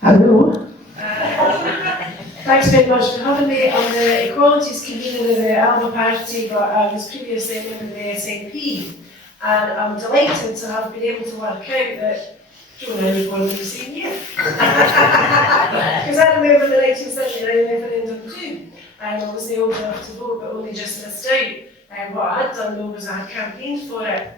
Hello. Thanks very much for having me. I'm the Equalities Convener of the ALBA Party, but I was previously a member of the SNP, and I'm delighted to have been able to work out that Joan I was born in the same year. Because I remember the 1979 referendum too. I was old enough to vote, but only just missed out. What I had done though was I had campaigned for it,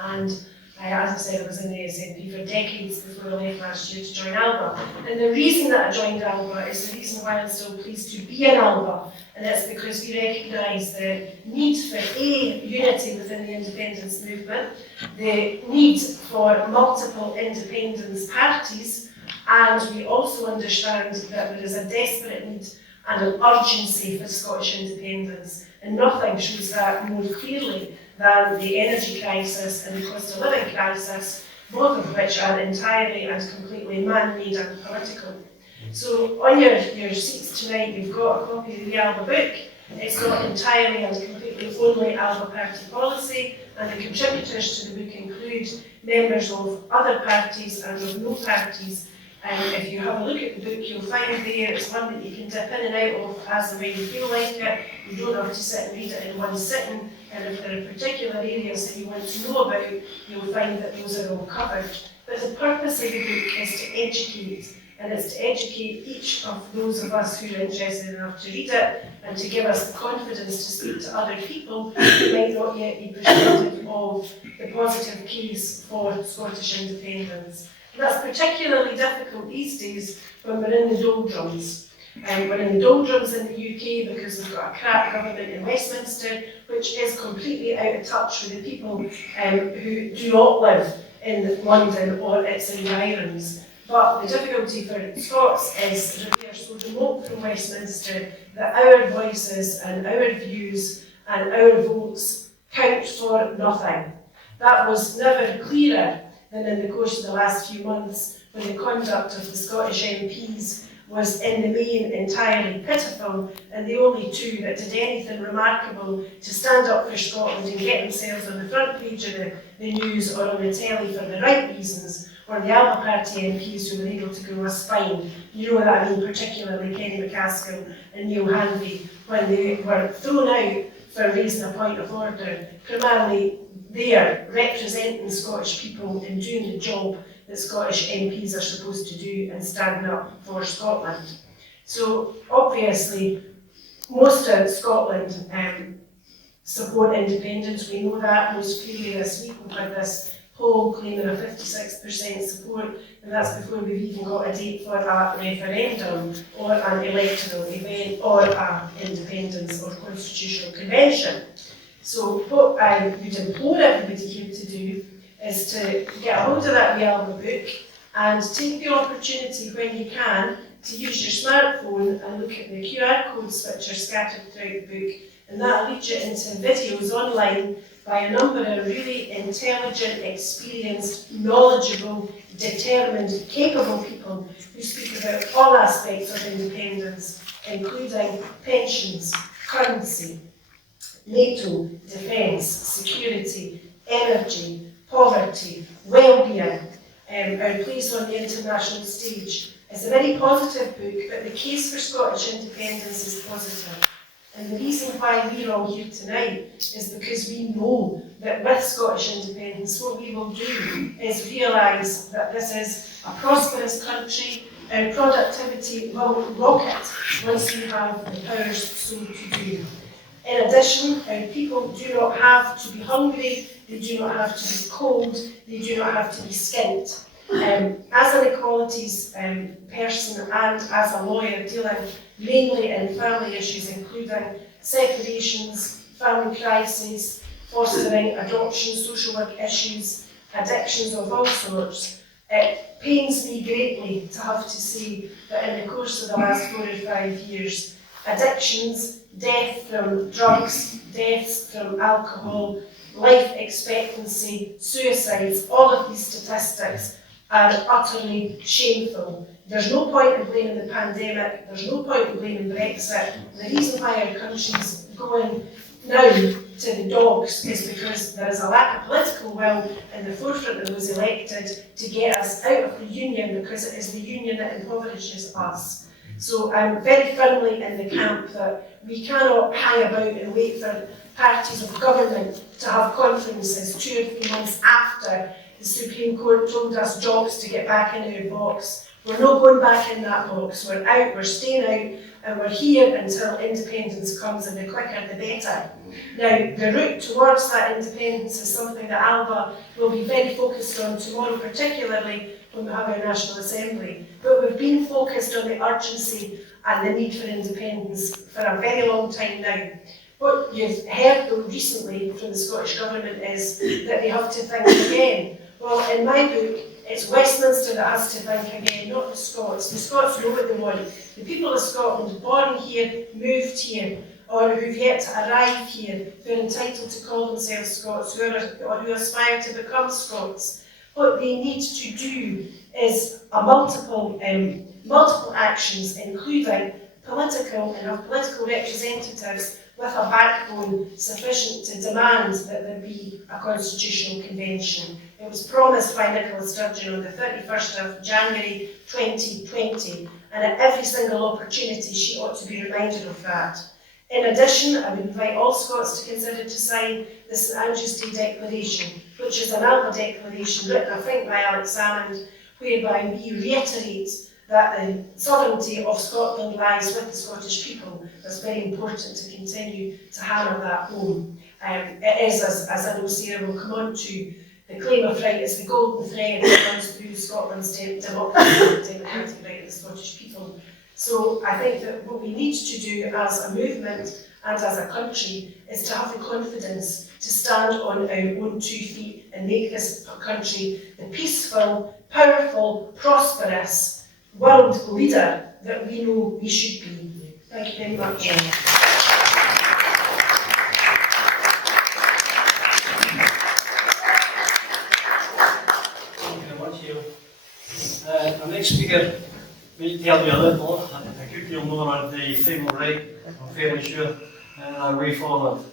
and as I said, I was in the SNP for decades before I left last year to join ALBA. And the reason that I joined ALBA is the reason why I'm so pleased to be in ALBA, and it's because we recognise the need for unity within the independence movement, the need for multiple independence parties, and we also understand that there is a desperate need and an urgency for Scottish independence. And nothing shows that more clearly than the energy crisis and the cost of living crisis, both of which are entirely and completely man-made and political. So on your seats tonight, you've got a copy of the ALBA book. It's not entirely and completely only ALBA party policy, and the contributors to the book include members of other parties and of no parties. If you have a look at the book, you'll find there it's one that you can dip in and out of as and when you feel like it. You don't have to sit and read it in one sitting, and if there are particular areas that you want to know about, you'll find that those are all covered. But the purpose of the book is to educate, and it's to educate each of those of us who are interested enough to read it, and to give us the confidence to speak to other people who might not yet be persuaded of the positive case for Scottish independence. That's particularly difficult these days when we're in the doldrums. We're in the doldrums in the UK because we've got a crap government in Westminster, which is completely out of touch with the people who do not live in London or its environs. But the difficulty for Scots is that we are so remote from Westminster that our voices and our views and our votes count for nothing. That was never clearer than in the course of the last few months, when the conduct of the Scottish MPs was in the main entirely pitiful, and the only two that did anything remarkable to stand up for Scotland and get themselves on the front page of the news or on the telly for the right reasons were the ALBA party MPs who were able to grow a spine. You know that I mean particularly Kenny McCaskill and Neil Hanvey, when they were thrown out for raising a point of order, primarily they are representing Scottish people and doing the job that Scottish MPs are supposed to do and standing up for Scotland. So obviously, most of Scotland support independence. We know that most clearly this week. We've had this poll claiming a 56% support, and that's before we've even got a date for a referendum or an electoral event or an independence or constitutional convention. So what I would implore everybody here to do is to get a hold of that ALBA book and take the opportunity when you can to use your smartphone and look at the QR codes which are scattered throughout the book, and that'll lead you into videos online by a number of really intelligent, experienced, knowledgeable, determined, capable people who speak about all aspects of independence, including pensions, currency, NATO, defence, security, energy, poverty, well-being. Our place on the international stage is a very positive book, but the case for Scottish independence is positive. And the reason why we're all here tonight is because we know that with Scottish independence, what we will do is realise that this is a prosperous country. Our productivity will rocket once we have the powers so to do. In addition, our people do not have to be hungry, they do not have to be cold, they do not have to be skint. As an equalities person and as a lawyer dealing mainly in family issues including separations, family crises, fostering, adoption, social work issues, addictions of all sorts, it pains me greatly to have to say that in the course of the last 4 or 5 years, addictions, death from drugs, deaths from alcohol, life expectancy, suicides, all of these statistics are utterly shameful. There's no point in blaming the pandemic, there's no point in blaming Brexit. The reason why our country's going now to the dogs is because there is a lack of political will in the forefront of those elected to get us out of the union, because it is the union that impoverishes us. So I'm very firmly in the camp that we cannot hang about and wait for parties of government to have conferences 2 or 3 months after the Supreme Court told us jobs to get back in our box. We're not going back in that box. We're out, we're staying out, and we're here until independence comes, and the quicker the better. Now, the route towards that independence is something that ALBA will be very focused on tomorrow, particularly when we have our National Assembly. But we've been focused on the urgency and the need for independence for a very long time now. What you've heard though recently from the Scottish Government is that they have to think again. Well, in my book, it's Westminster that has to think again, not the Scots. The Scots know what they want. The people of Scotland, born here, moved here, or who've yet to arrive here, who are entitled to call themselves Scots, or who aspire to become Scots, what they need to do is multiple actions, including political, and have political representatives with a backbone sufficient to demand that there be a constitutional convention. It was promised by Nicola Sturgeon on the 31st of January 2020, and at every single opportunity she ought to be reminded of that. In addition, I would invite all Scots to consider to sign the St Angus Day Declaration, which is an ALBA declaration written, I think, by Alex Salmond, whereby we reiterate that the sovereignty of Scotland lies with the Scottish people. It's very important to continue to hammer that home. It is, as I know Sara will come on to, the claim of right is the golden thread that runs through Scotland's democracy and democratic right of the Scottish people. So I think that what we need to do as a movement and as a country is to have the confidence to stand on our own 2 feet and make this country the peaceful, powerful, prosperous world leader that we know we should be. Thank you very much. Thank you very much, Hale. Our next speaker will tell you a little, a good deal more on the time will right, I'm fairly sure, and our way forward.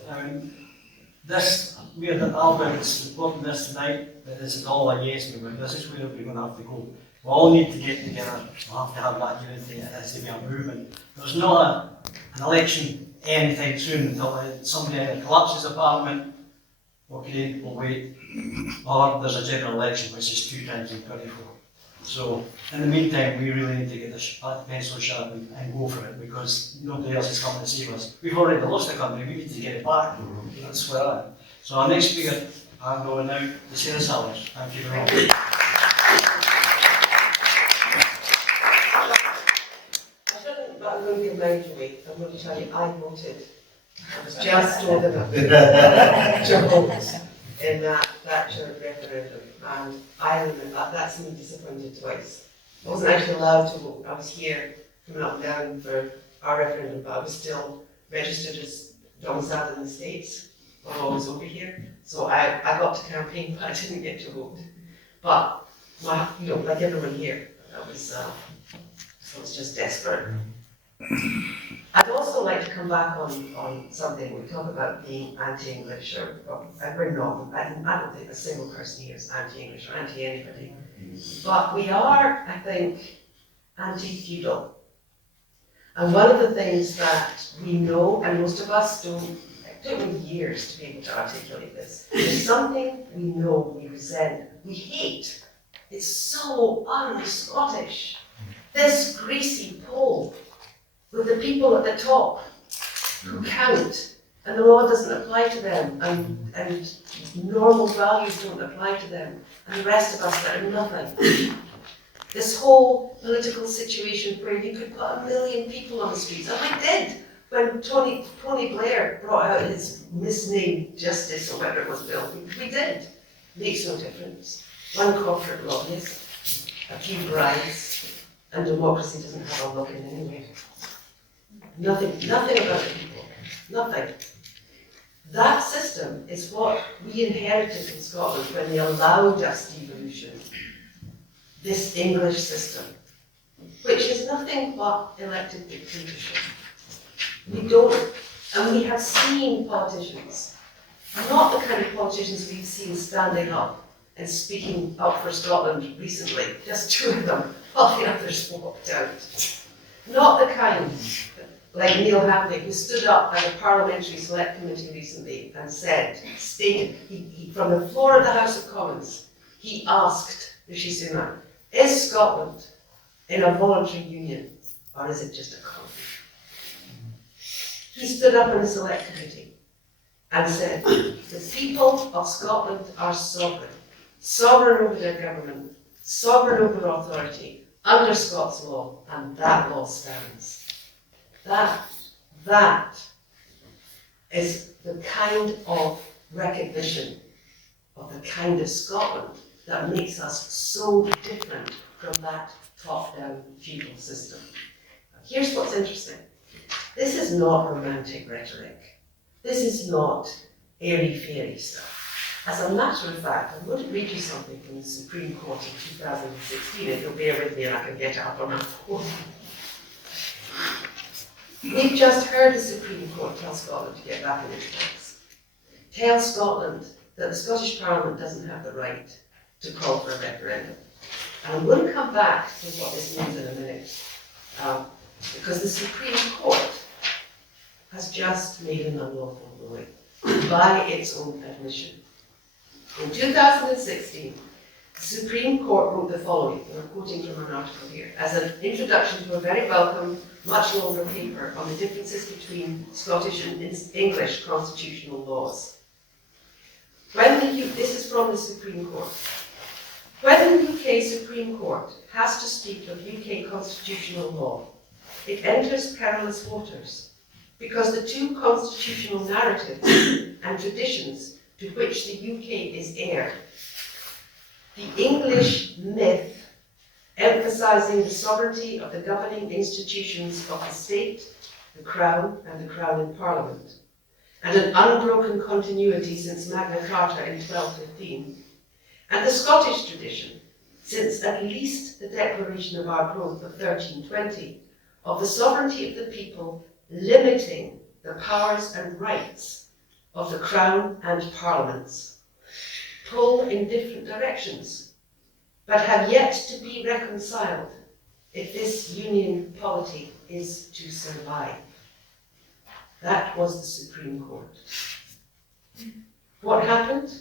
We are at ALBA, it's important this tonight, that this is all a yes movement. This is where we're going to have to go. We all need to get together, we'll have to have that unity, and it has to be a movement. There's not an election anytime soon until somebody either collapses the parliament, okay, we'll wait, or there's a general election, which is 2 times in 24. So, in the meantime, we really need to get the pencil sharpened and go for it, because nobody else is coming to save us. We've already lost the country, we need to get it back. That's where I am. So our next speaker, I'm going now to Sara Salyers. Thank you very much. I shouldn't, but I'm going to be allowed to wait. I'm going to tell you, I voted. I was just told enough to vote in that Thatcher referendum, and that's me disappointed twice. I wasn't actually allowed to vote. I was here coming up and down for our referendum, but I was still registered as domiciled in the States while I was over here. So I got to campaign, but I didn't get to vote. But like everyone here, I was just desperate. I'd also like to come back on something. We talk about being anti-English, we're not. I don't think a single person here is anti-English or anti-anybody. But we are, I think, anti-feudal. And one of the things that we know, and most of us don't, it took me years to be able to articulate this, there's something we know, we resent, we hate. It's so un-Scottish. This greasy pole with the people at the top who count, and the law doesn't apply to them, and normal values don't apply to them, and the rest of us that are nothing. This whole political situation where you could put 1 million people on the streets, and we did when Tony Blair brought out his misnamed justice or whatever it was bill. We did. Makes no difference. One corporate lobbyist, a few bribes, and democracy doesn't have a look in anyway. Nothing about the people. Nothing. That system is what we inherited in Scotland when they allowed us devolution. This English system, which is nothing but elected dictatorship. We don't, and we have seen politicians not the kind of politicians we've seen standing up and speaking up for Scotland recently, just two of them, while the others walked out. Not the kind like Neil Hamley, who stood up at a parliamentary select committee recently and stated, from the floor of the House of Commons, he asked Rishi Sunak, is Scotland in a voluntary union or is it just a colony? He stood up in the select committee and said, the people of Scotland are sovereign, sovereign over their government, sovereign over authority, under Scots law, and that law stands. That is the kind of recognition of the kind of Scotland that makes us so different from that top-down feudal system. Here's what's interesting. This is not romantic rhetoric. This is not airy-fairy stuff. As a matter of fact, I'm going to read you something from the Supreme Court in 2016, if you'll bear with me and I can get it up on my phone. We've just heard the Supreme Court tell Scotland to get back in its box. Tell Scotland that the Scottish Parliament doesn't have the right to call for a referendum. And I'm going to come back to what this means in a minute, because the Supreme Court has just made an unlawful ruling by its own admission. In 2016, the Supreme Court wrote the following, and I'm quoting from an article here, as an introduction to a very welcome, much longer paper on the differences between Scottish and English constitutional laws. This is from the Supreme Court. When the UK Supreme Court has to speak of UK constitutional law, it enters perilous waters, because the two constitutional narratives and traditions to which the UK is heir, the English myth emphasising the sovereignty of the governing institutions of the state, the Crown and the Crown in Parliament, and an unbroken continuity since Magna Carta in 1215, and the Scottish tradition, since at least the Declaration of Arbroath of 1320, of the sovereignty of the people limiting the powers and rights of the Crown and Parliaments, pull in different directions, but have yet to be reconciled if this union polity is to survive. That was the Supreme Court. What happened?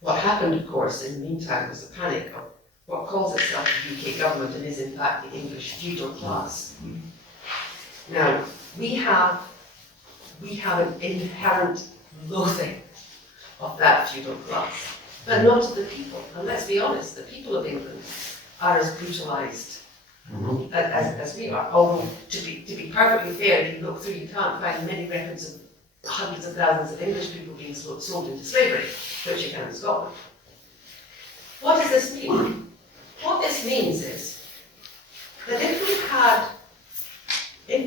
What happened, of course, in the meantime was a panic of what calls itself the UK government and is in fact the English feudal class. Now, we have an inherent loathing of that feudal class, but not of the people. And let's be honest, the people of England are as brutalised as we are. Although, to be perfectly fair, if you look through, you can't find many records of hundreds of thousands of English people being sold into slavery, which you can in Scotland. What does this mean? What this means is that if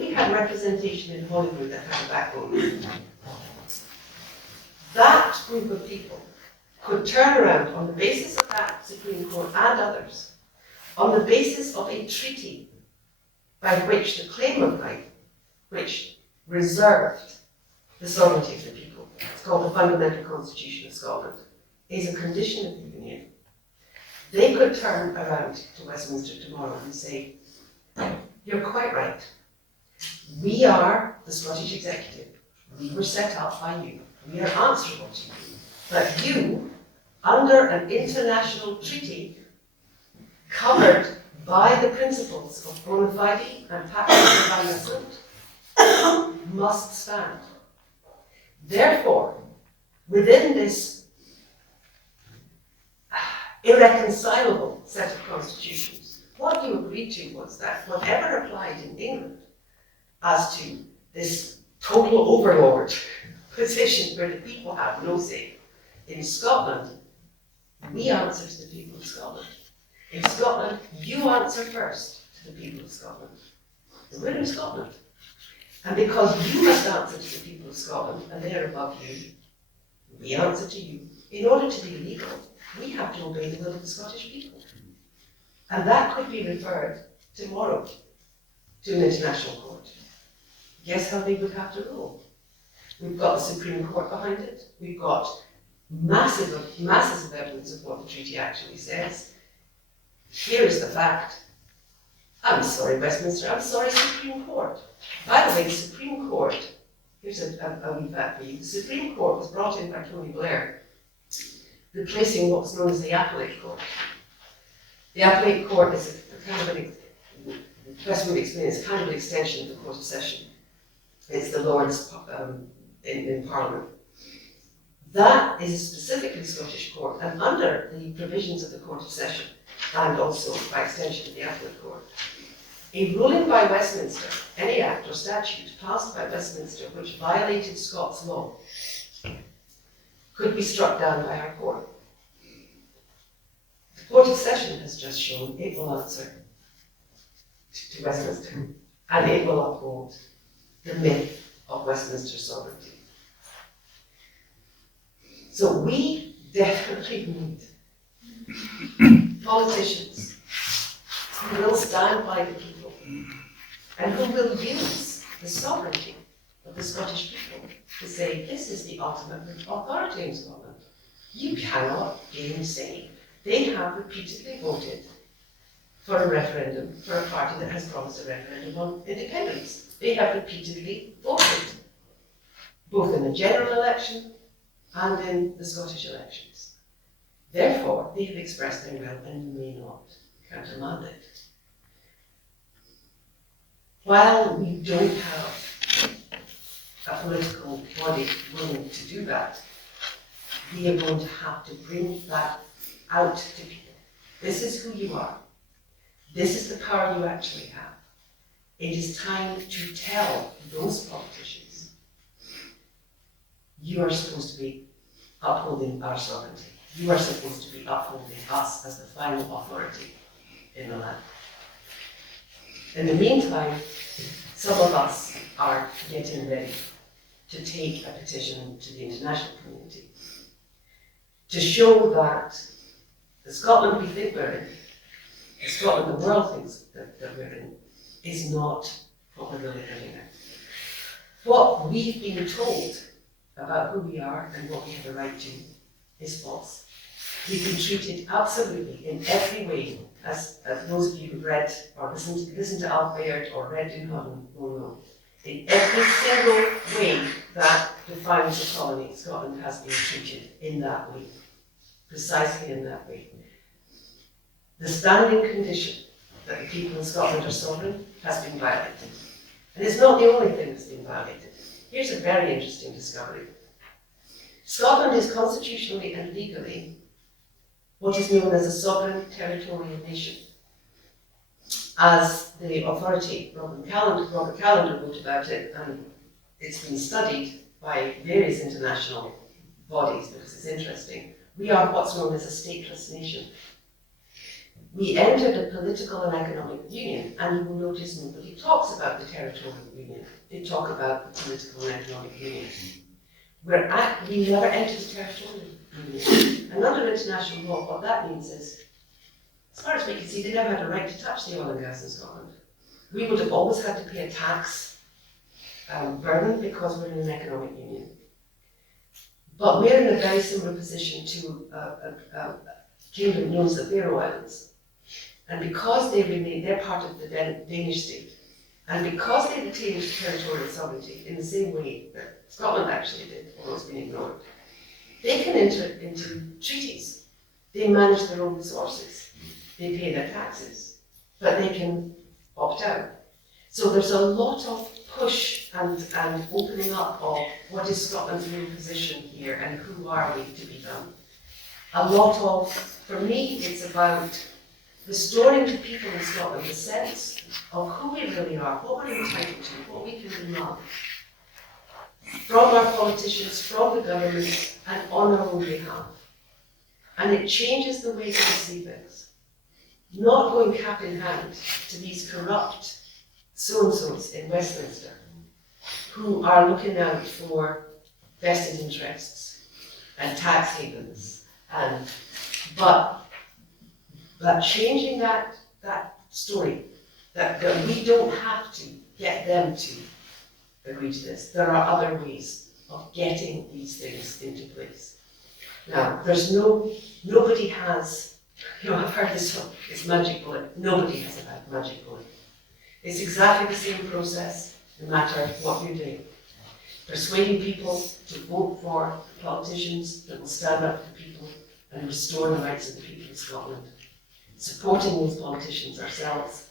we had representation in Hollywood that had a backbone, that group of people could turn around on the basis of that Supreme Court and others, on the basis of a treaty by which the claim of right, which reserved the sovereignty of the people, it's called the Fundamental Constitution of Scotland, is a condition of the Union. They could turn around to Westminster tomorrow and say, you're quite right. We are the Scottish Executive. We were set up by you. We are answerable to you. But you, under an international treaty covered by the principles of bona fide and pacta sunt, must stand. Therefore, within this irreconcilable set of constitutions, what you agreed to was that whatever applied in England as to this total overlord position where the people have no say, in Scotland, we answer to the people of Scotland. In Scotland, you answer first to the people of Scotland. And we're in Scotland. And because you must answer to the people of Scotland, and they're above you, we answer to you. In order to be legal, we have to obey the will of the Scottish people. And that could be referred tomorrow to an international court. Guess how they would have to rule? We've got the Supreme Court behind it. We've got masses of evidence of what the treaty actually says. Here is the fact. I'm sorry, Westminster. I'm sorry, Supreme Court. By the way, the Supreme Court, here's a wee fact for you. The Supreme Court was brought in by Tony Blair, replacing what's known as the Appellate Court. The Appellate Court is a kind of an, the best way to explain it, it's kind of an extension of the Court of Session. It's the Lords in Parliament. That is a specifically Scottish court, and under the provisions of the Court of Session, and also by extension of the Appellate Court, a ruling by Westminster, any act or statute passed by Westminster which violated Scots law, could be struck down by our court. The Court of Session has just shown it will answer to Westminster, and it will uphold the myth of Westminster sovereignty. So we definitely need politicians who will stand by the people and who will use the sovereignty of the Scottish people to say, this is the ultimate authority in Scotland. You cannot gainsay. They have repeatedly voted for a referendum for a party that has promised a referendum on independence. They have repeatedly voted, both in the general election and in the Scottish elections. Therefore, they have expressed their will and you may not countermand it. While we don't have a political body willing to do that, we are going to have to bring that out to people. This is who you are. This is the power you actually have. It is time to tell those politicians, you are supposed to be upholding our sovereignty. You are supposed to be upholding us as the final authority in the land. In the meantime, some of us are getting ready to take a petition to the international community to show that the Scotland we think we're in, the Scotland the world thinks that we're in, is not what we're really living in. What we've been told about who we are and what we have a right to is false. We've been treated absolutely in every way, as those of you who've read or listened to ALBA or read Dunhudden will know. In every single way that defines a colony, Scotland has been treated in that way, precisely in that way. The standing condition that the people in Scotland are sovereign has been violated. And it's not the only thing that's been violated. Here's a very interesting discovery. Scotland is constitutionally and legally what is known as a sovereign territorial nation. As the authority, Robert Callender wrote about it, and it's been studied by various international bodies because it's interesting, we are what's known as a stateless nation. We entered a political and economic union, and you will notice nobody talks about the territorial union. They talk about the political and economic union. We never entered a territorial union. And under international law, what that means is, as far as we can see, they never had a right to touch the oil and gas in Scotland. We would have always had to pay a tax burden because we're in an economic union. But we're in a very similar position to a kingdom known as the Faroe Islands. And because they're part of the Danish state, and because they retain territorial sovereignty in the same way that Scotland actually did, although it's been ignored, they can enter into treaties. They manage their own resources. They pay their taxes, but they can opt out. So there's a lot of push and opening up of what is Scotland's real position here and who are we to be done. A lot of, for me, it's about restoring to people in Scotland the sense of who we really are, what we're entitled to, what we can demand from our politicians, from the government, and on our own behalf. And it changes the way that we see things. Not going cap in hand to these corrupt so-and-sos in Westminster who are looking out for vested interests and tax havens, but changing that story, that we don't have to get them to agree to this. There are other ways of getting these things into place. Now, nobody has, I've heard this one, it's magic bullet. Nobody has a magic bullet. It's exactly the same process, no matter what you're doing. Persuading people to vote for politicians that will stand up for people and restore the rights of the people of Scotland. Supporting those politicians ourselves.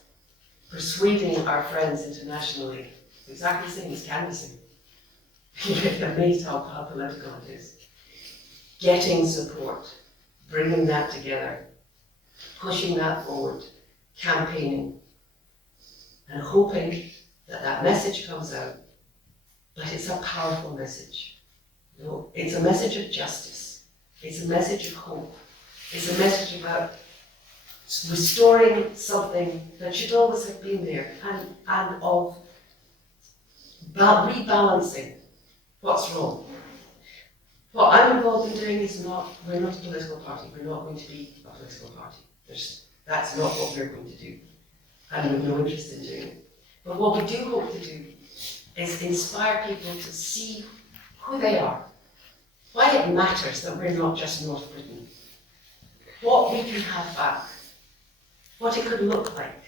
Persuading our friends internationally. Exactly the same as canvassing. You're amazed how political it is. Getting support, bringing that together, pushing that forward, campaigning, and hoping that that message comes out. But it's a powerful message. It's a message of justice. It's a message of hope. It's a message about restoring something that should always have been there, and of rebalancing what's wrong. What I'm involved in doing is we're not a political party. We're not going to be a political party. That's not what we're going to do. And we have no interest in doing it. But what we do hope to do is inspire people to see who they are, why it matters that we're not just North Britain, what we can have back, what it could look like.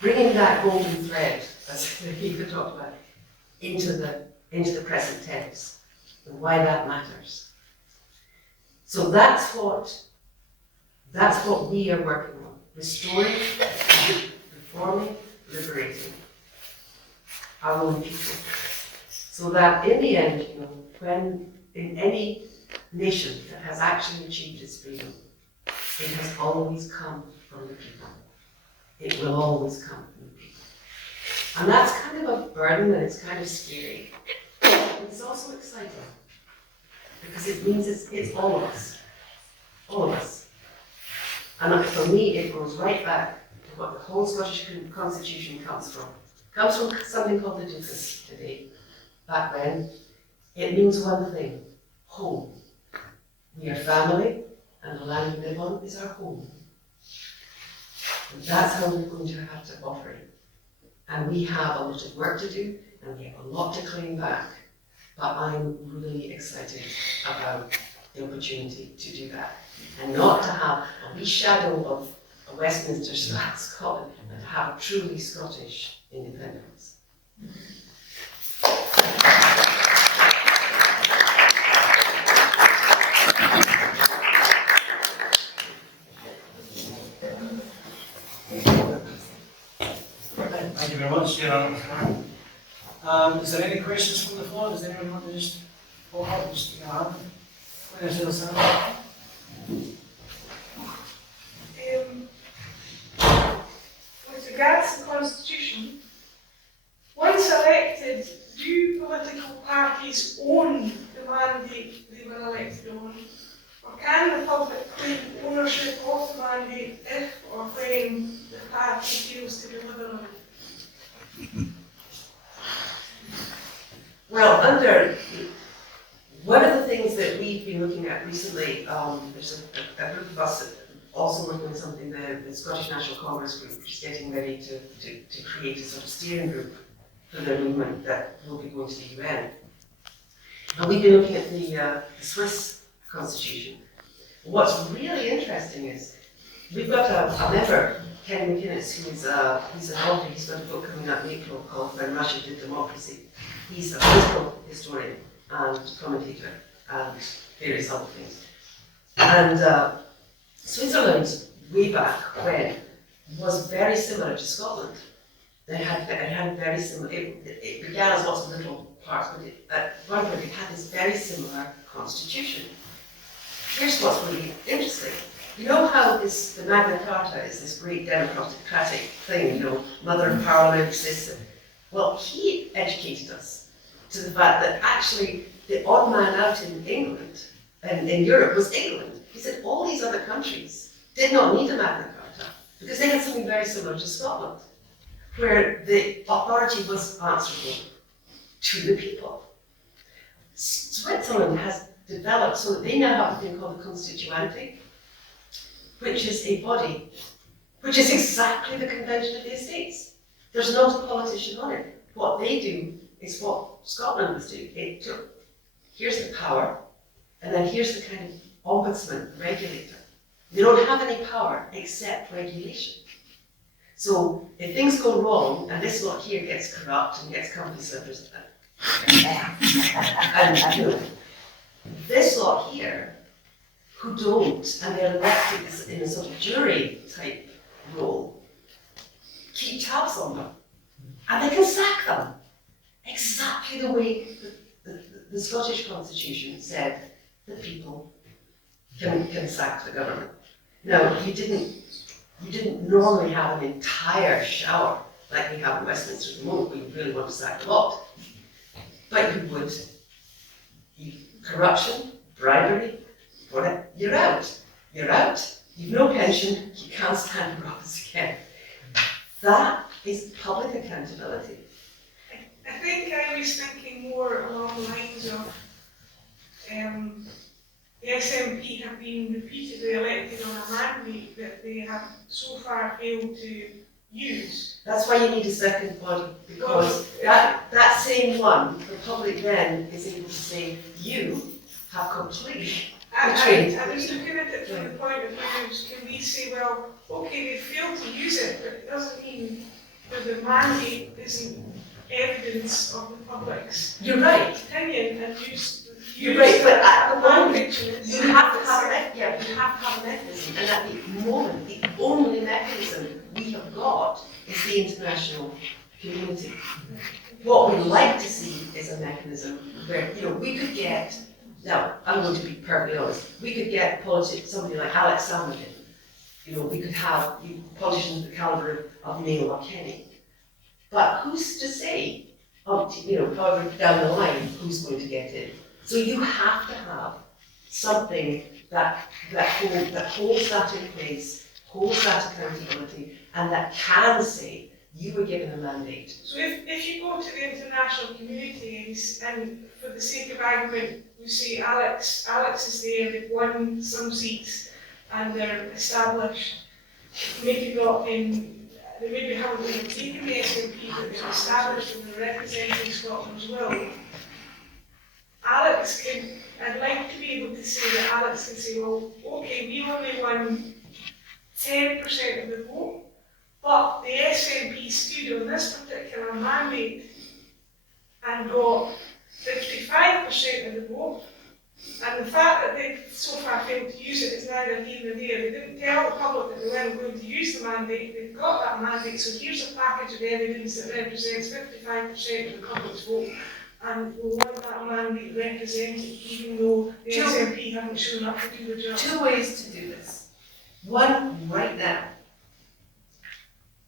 Bringing that golden thread, as Eva talked about, into the present tense, and why that matters. So that's what we are working on: restoring, reforming, liberating our own people, so that in the end, when in any nation that has actually achieved its freedom, it has always come from the people. It will always come from the people. And that's kind of a burden, and it's kind of scary. But it's also exciting, because it means it's all of us. All of us. And for me, it goes right back to what the whole Scottish Constitution comes from. It comes from something called the Dukas today. Back then, it means one thing: home. We are family, and the land we live on is our home. And that's how we're going to have to operate. And we have a lot of work to do, and we have a lot to claim back. But I'm really excited about the opportunity to do that. And not to have a wee shadow of a Westminster style Scotland, but to have a truly Scottish independence. Thank you very much, Sara. Is there any questions from the floor? Does anyone want to just pop up and just hand? Sara. With regards to the Constitution, once elected, do political parties own the mandate they were elected on? Or can the public claim ownership of the mandate if or when the party fails to deliver on it? Well, one of the things that we've been looking at recently, there's a group of us that also working on something, the Scottish National Congress group, which is getting ready to create a sort of steering group for their movement that will be going to the UN. And we've been looking at the Swiss constitution. What's really interesting is we've got a member, Ken McInnes, he's an author. He's got a book coming out in April called When Russia Did Democracy. He's a political historian and commentator and various other things. And Switzerland, way back when, was very similar to Scotland. It had very similar, it began as lots of little parts, but at one point it had this very similar constitution. Here's what's really interesting. You know how the Magna Carta is this great democratic thing, mother of parliaments, this. Well, he educated us to the fact that actually the odd man out in England and in Europe was England. He said all these other countries did not need a Magna Carta because they had something very similar to Scotland, where the authority was answerable to the people. Switzerland has developed so that they now have a thing called the Constituante, which is a body which is exactly the Convention of the Estates. There's not a politician on it. What they do is what Scotland was doing. It took, here's the power, and then here's the kind of ombudsman, regulator. They don't have any power except regulation. So if things go wrong, and this lot here gets corrupt and gets company slippers, and you know, this lot here, who don't, and they're elected in a sort of jury type role, keep tabs on them. And they can sack them. Exactly the way the Scottish Constitution said that people can sack the government. Now, you didn't normally have an entire shower like we have in Westminster at the moment, where you really want to sack the lot. But you would. Corruption, bribery, whatever, you're out. You're out. You've no pension, you can't stand for office again. That is public accountability. I think I was thinking more along the lines of the SNP have been repeatedly elected on a mandate that they have so far failed to use. That's why you need a second body, because that same one, the public then is able to say, you have completely betrayed. I was looking at it from the point of view, can we say, well, okay, they failed to use it, but it doesn't mean that the mandate isn't evidence of the public's You're right. opinion and use. You're right, but at the moment, mandate you have to have a mechanism, and at the moment, the only mechanism we have got is the international community. What we'd like to see is a mechanism where, you know, we could get, now, I'm going to be perfectly honest, we could get somebody like Alex Salmon in. You know, we could have politicians of the calibre of Neil or Kenny. But who's to say, you know, however down the line, who's going to get in? So you have to have something that holds that in place, holds that accountability, and that can say, you were given a mandate. So if you go to the international community and for the sake of argument, we say Alex is there, they've won some seats and they're established, maybe not in, they maybe haven't even taken the SNP, but they're established and they're representing Scotland's will. I'd like to be able to say that Alex can say, well, okay, we only won 10% of the vote, but the SNP stood on this particular mandate and got 55% of the vote, and the fact that they've so far failed to use it is neither here nor there. They didn't tell the public that they weren't going to use the mandate, they've got that mandate, so here's a package of evidence that represents 55% of the public's vote, and we want that mandate represented even though the SNP haven't shown up to do the job. Two ways to do this. One, right now,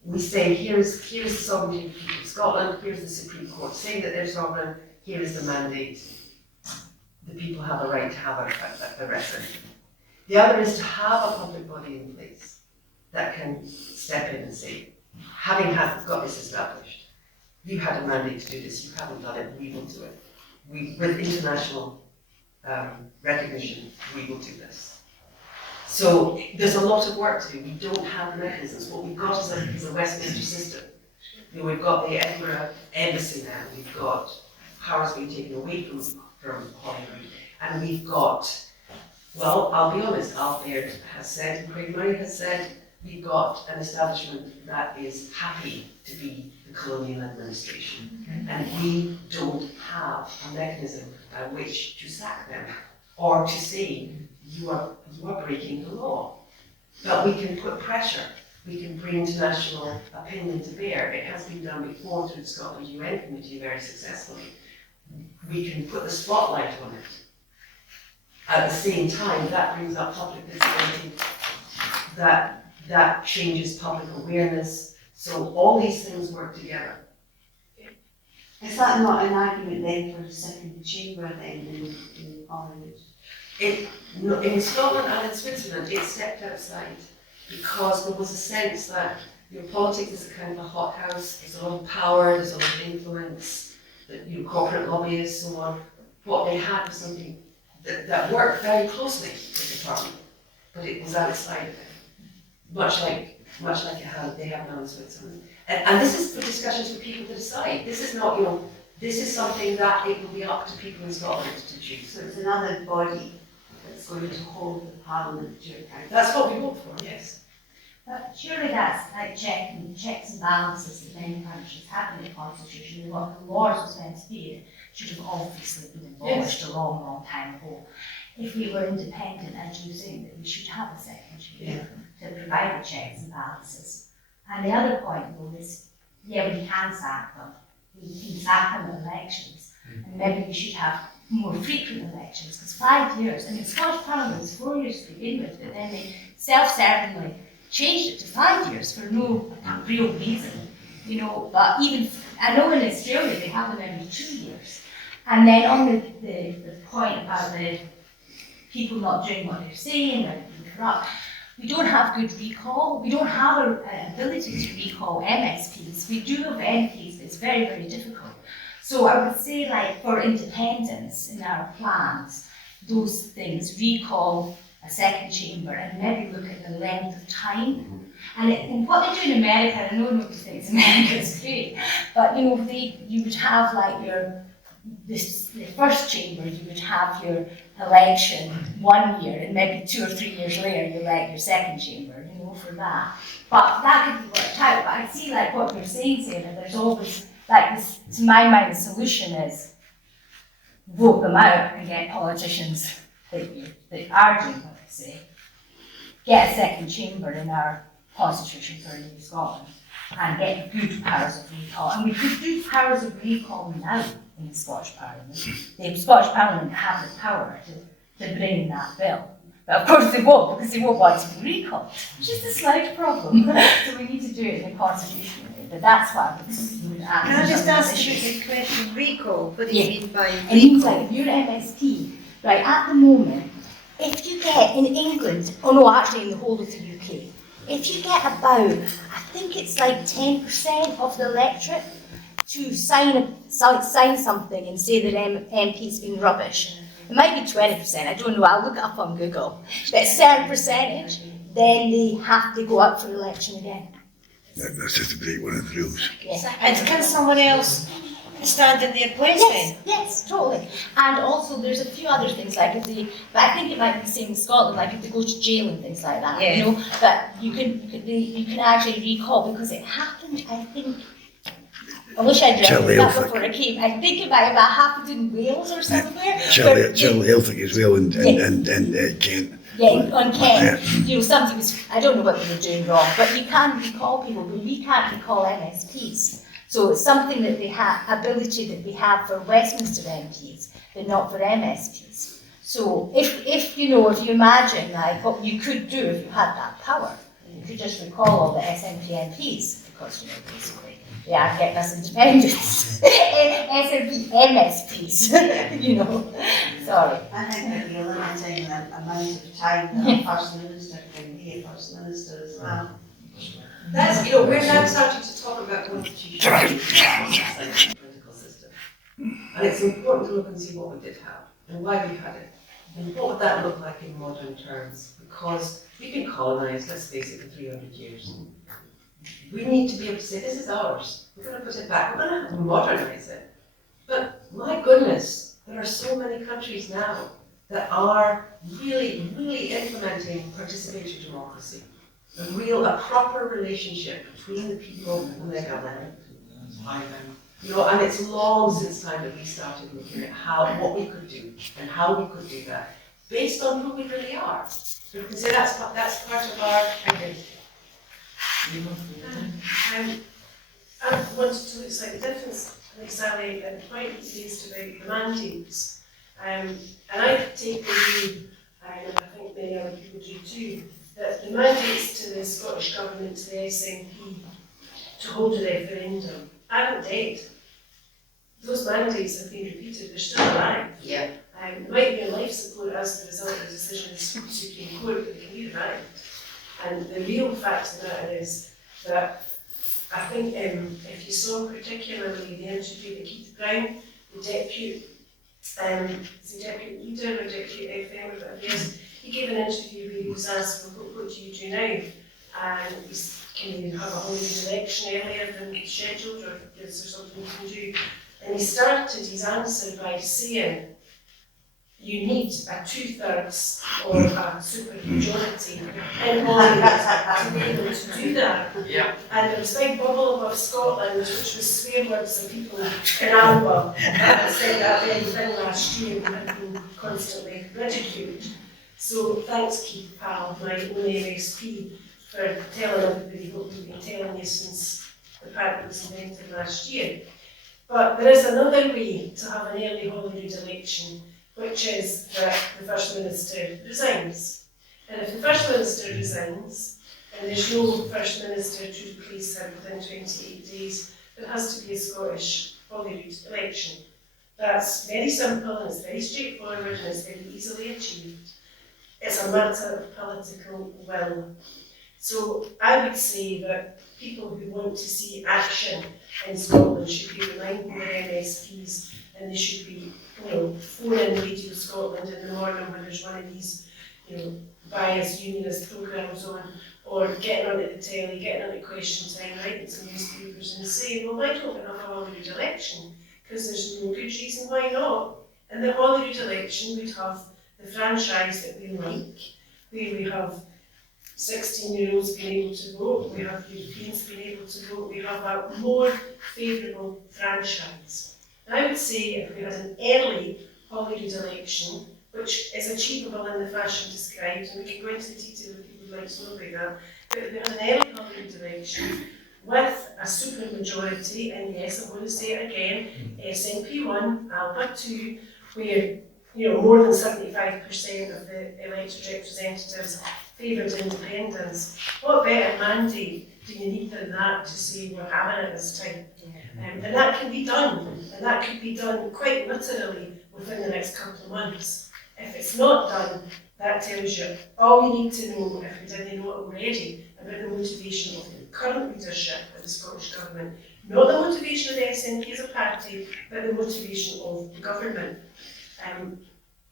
we say, here's the sovereignty of the people of Scotland, here's the Supreme Court saying that they're sovereign, here is the mandate. The people have a right to have a referendum. The other is to have a public body in place that can step in and say, having got this established, you had a mandate to do this, you haven't done it, we will do it. With international recognition, we will do this. So there's a lot of work to do. We don't have the mechanisms. What we've got is a Westminster system. You know, we've got the Edinburgh Embassy now. We've got powers being taken away from Hollywood. And we've got, well, I'll be honest, Al Baird has said, and Craig Murray has said, we've got an establishment that is happy to be the colonial administration. And we don't have a mechanism by which to sack them or to say, you are breaking the law. But we can put pressure. We can bring international opinion to bear. It has been done before through the Scotland UN Committee very successfully. We can put the spotlight on it. At the same time, that brings up public visibility, that changes public awareness. So all these things work together. Is that not an argument then for the second chamber then in Parliament? In Scotland and in Switzerland, it stepped outside because there was a sense that politics is a kind of a hothouse. There's a lot of power, there's a lot of influence, corporate lobbyists, so on. What they had was something that worked very closely with the Parliament, but it was outside of it, much like they have now in Switzerland. And this is for discussions for people to decide. This is not, This is something that it will be up to people in Scotland to choose. So it's another body that's going to hold the Parliament to account. That's what we vote for, yes. But surely that's like checks and balances that many countries have in the constitution. What the laws was meant to be should have obviously been abolished a long, long time ago. If we were independent, I do think that we should have a second chamber to provide the checks and balances. And the other point though is, yeah, we can sack them. We can sack them at elections. And maybe we should have more frequent elections, because 5 years, I mean, Scottish Parliament was 4 years to begin with, but then they self-servingly changed it to 5 years for no real reason, you know. But even, I know in Australia they have them every 2 years. And then on the point about the people not doing what they're saying and being corrupt, we don't have good recall. We don't have an ability to recall MSPs. We do have MPs, but it's very, very difficult. So I would say, like, for independence in our plans, those things, recall a second chamber and maybe look at the length of time. And what they do in America, I know nobody thinks America is great, but you know, you would have like the first chamber, you would have your election 1 year, and maybe 2 or 3 years later you elect your second chamber, you know, for that. But that could be worked out. But I see like what you're saying, Sarah, there's always, like this, to my mind, the solution is vote them out and get politicians that are doing what they say. Get a second chamber in our constitution for New Scotland and get good powers of recall. And we could do powers of recall now in the Scottish Parliament. The Scottish Parliament have the power to bring in that bill. But of course they won't, because they won't want to be recalled, which is a slight problem. So we need to do it in the constitution. But that's what I would ask. Can I just ask you a question? Recall, what do you mean by It means like if you're an MSP, right, at the moment, if you get in England, oh no, actually in the whole of the UK, if you get about, I think it's like 10% of the electorate to sign something and say that MP's been rubbish. It might be 20%, I don't know, I'll look it up on Google. But a certain percentage, then they have to go up for election again. That's just a break one of the rules. Yes. And can someone else stand in their place then? Yes, totally. And also there's a few other things, like if they, but I think it might be the same in Scotland, like if they go to jail and things like that, you know, that you can actually recall, because it happened, I think, I wish I'd read that before I came. I think it might have happened in Wales or somewhere. Charlie Elphick as well, and Kent. Yeah, on Kent, you know, something was, I don't know what they were doing wrong, but you can recall people, but we can't recall MSPs. So it's something that they have, ability that they have for Westminster MPs, but not for MSPs. So if you know, if you imagine like what you could do if you had that power, you could just recall all the SNP MPs, because, you know, basically, they are getting us independence. SNP MSPs, you know, sorry. I think that you're limiting the amount of time that a First Minister can be a First Minister as well. That's, you know, we're now starting to talk about constitutional political system. And it's important to look and see what we did have and why we had it. And what would that look like in modern terms? Because we've been colonised, let's face it, for 300 years. We need to be able to say, this is ours. We're going to put it back. We're going to modernise it. But my goodness, there are so many countries now that are really, really implementing participatory democracy. A proper relationship between the people and their government. You know, and it's long since time that we started looking at what we could do and how we could do that based on who we really are. So we can say that's part of our identity. I wanted to look slightly different, like Sally, and the point that you raised about the mandates. And I take the view, and I think many other people do too, that the mandates to the Scottish Government, to the SNP, to hold a referendum, aren't dead. Those mandates have been repeated, they're still alive. Yeah. There might be a life support as the result of the decision of the Supreme Court, but they can be revived. And the real fact of the matter is that I think if you saw particularly the interview that Keith Brown, the deputy leader or deputy FM, or whatever it is, he gave an interview where he was asked, well, what do you do now? And can you have a Hollywood election earlier than scheduled, or is there something you can do? And he started his answer by saying, you need a 2/3 or a supermajority in Parliament to be able to do that. Yeah. And there was a big bubble above Scotland, which was swear words of people in ALBA that said that very thing last year and had been constantly ridiculed. So thanks, Keith Powell, my own MSP, for telling everybody what we've been telling you since the party was invented last year. But there is another way to have an early Holyrood election, which is that the First Minister resigns. And if the First Minister resigns, and there's no First Minister to replace him within 28 days, there has to be a Scottish Holyrood election. That's very simple and it's very straightforward and it's very easily achieved. It's a matter of political will. So I would say that people who want to see action in Scotland should be reminding their MSPs, and they should be, phoning Radio Scotland in the morning when there's one of these, bias unionist programmes on, or getting onto the telly, getting onto Question Time, writing to newspapers and saying, well, why don't we have a Holyrood election? Because there's no good reason why not. And the Holyrood election would have the franchise that we like, where we have 16-year-olds being able to vote, we have Europeans being able to vote, we have a more favourable franchise. And I would say if we had an early Holyrood election, which is achievable in the fashion described, and we can go into the detail if people would like to know about that, but if we had an early Holyrood election with a supermajority, and yes, I'm going to say it again, SNP 1, ALBA 2, where more than 75% of the elected representatives favoured independence. What better mandate do you need than that to say we're having it this time? And that can be done, and that could be done quite literally within the next couple of months. If it's not done, that tells you all you need to know, if you didn't know it already, about the motivation of the current leadership of the Scottish Government. Not the motivation of the SNP as a party, but the motivation of the government.